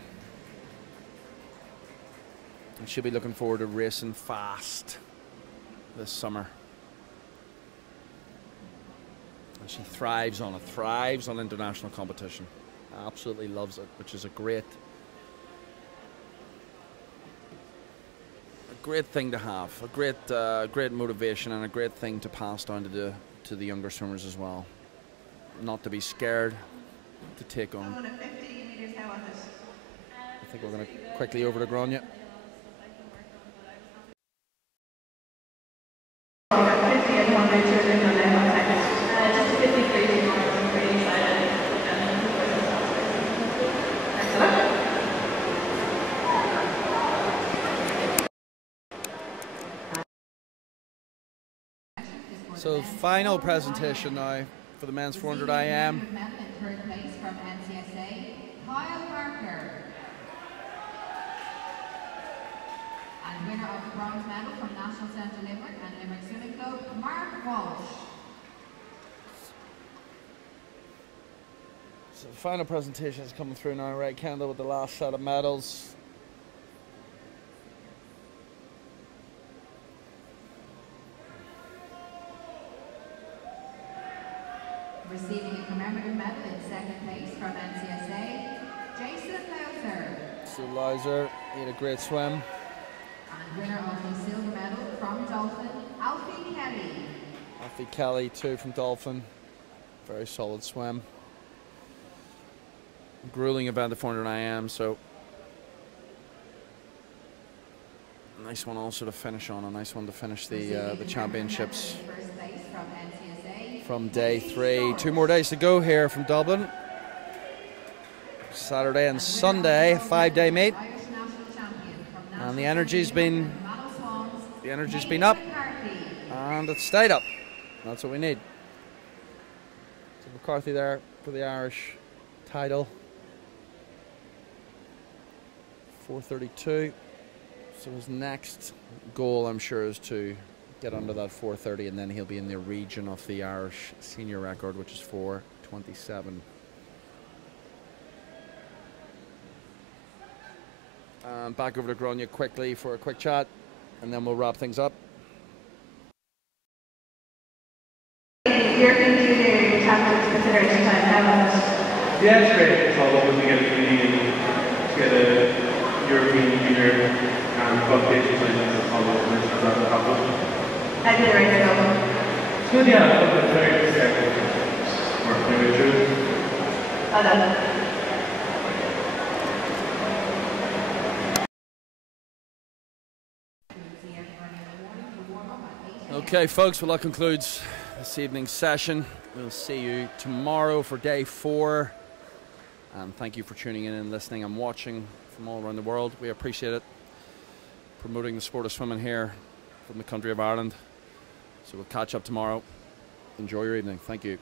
And she'll be looking forward to racing fast this summer. And she thrives on international competition. Absolutely loves it, which is a great thing to have, a great motivation and a great thing to pass down to the younger swimmers as well. Not to be scared to take on. 50 meters, how was it? I think we're going to quickly over to Gráinne. 50 and 100 children on that just 53 people. I'm pretty excited. Excellent. So final presentation now for the men's 400 IM. Third place from NCSA, Kyle Parker. And winner of the bronze medal from National Centre Limerick and Limerick Swimming Club, Mark Walsh. So the final presentation is coming through now, right, Kendall, with the last set of medals. Receiving a commemorative medal in second place from NCSA, Jason Lauser. So Lauser, he had a great swim. And winner of the silver medal from Dolphin, Alfie Kelly. Alfie Kelly too from Dolphin. Very solid swim. Grueling event at 400 IM, so a nice one also to finish on, a nice one to finish the championships from day 3. 2 more days to go here from Dublin. Saturday and Sunday, 5-day meet. And the energy's been up and it's stayed up. That's what we need. So McCarthy there for the Irish title. 4:32. So his next goal, I'm sure, is to get under that 4:30, and then he'll be in the region of the Irish senior record, which is 4:27. And back over to Gráinne quickly for a quick chat, and then we'll wrap things up. European Junior Champions consideration time, how was it? Yeah, it's great. It's all open to get a Canadian, to get a European Junior qualification license. It's all open. It's not a problem. How did the race go? It's good, yeah. I thought the very working way through. Well done. Okay, folks, well, that concludes this evening's session. We'll see you tomorrow for day 4. And thank you for tuning in and listening and watching from all around the world. We appreciate it. Promoting the sport of swimming here from the country of Ireland. So we'll catch up tomorrow. Enjoy your evening. Thank you.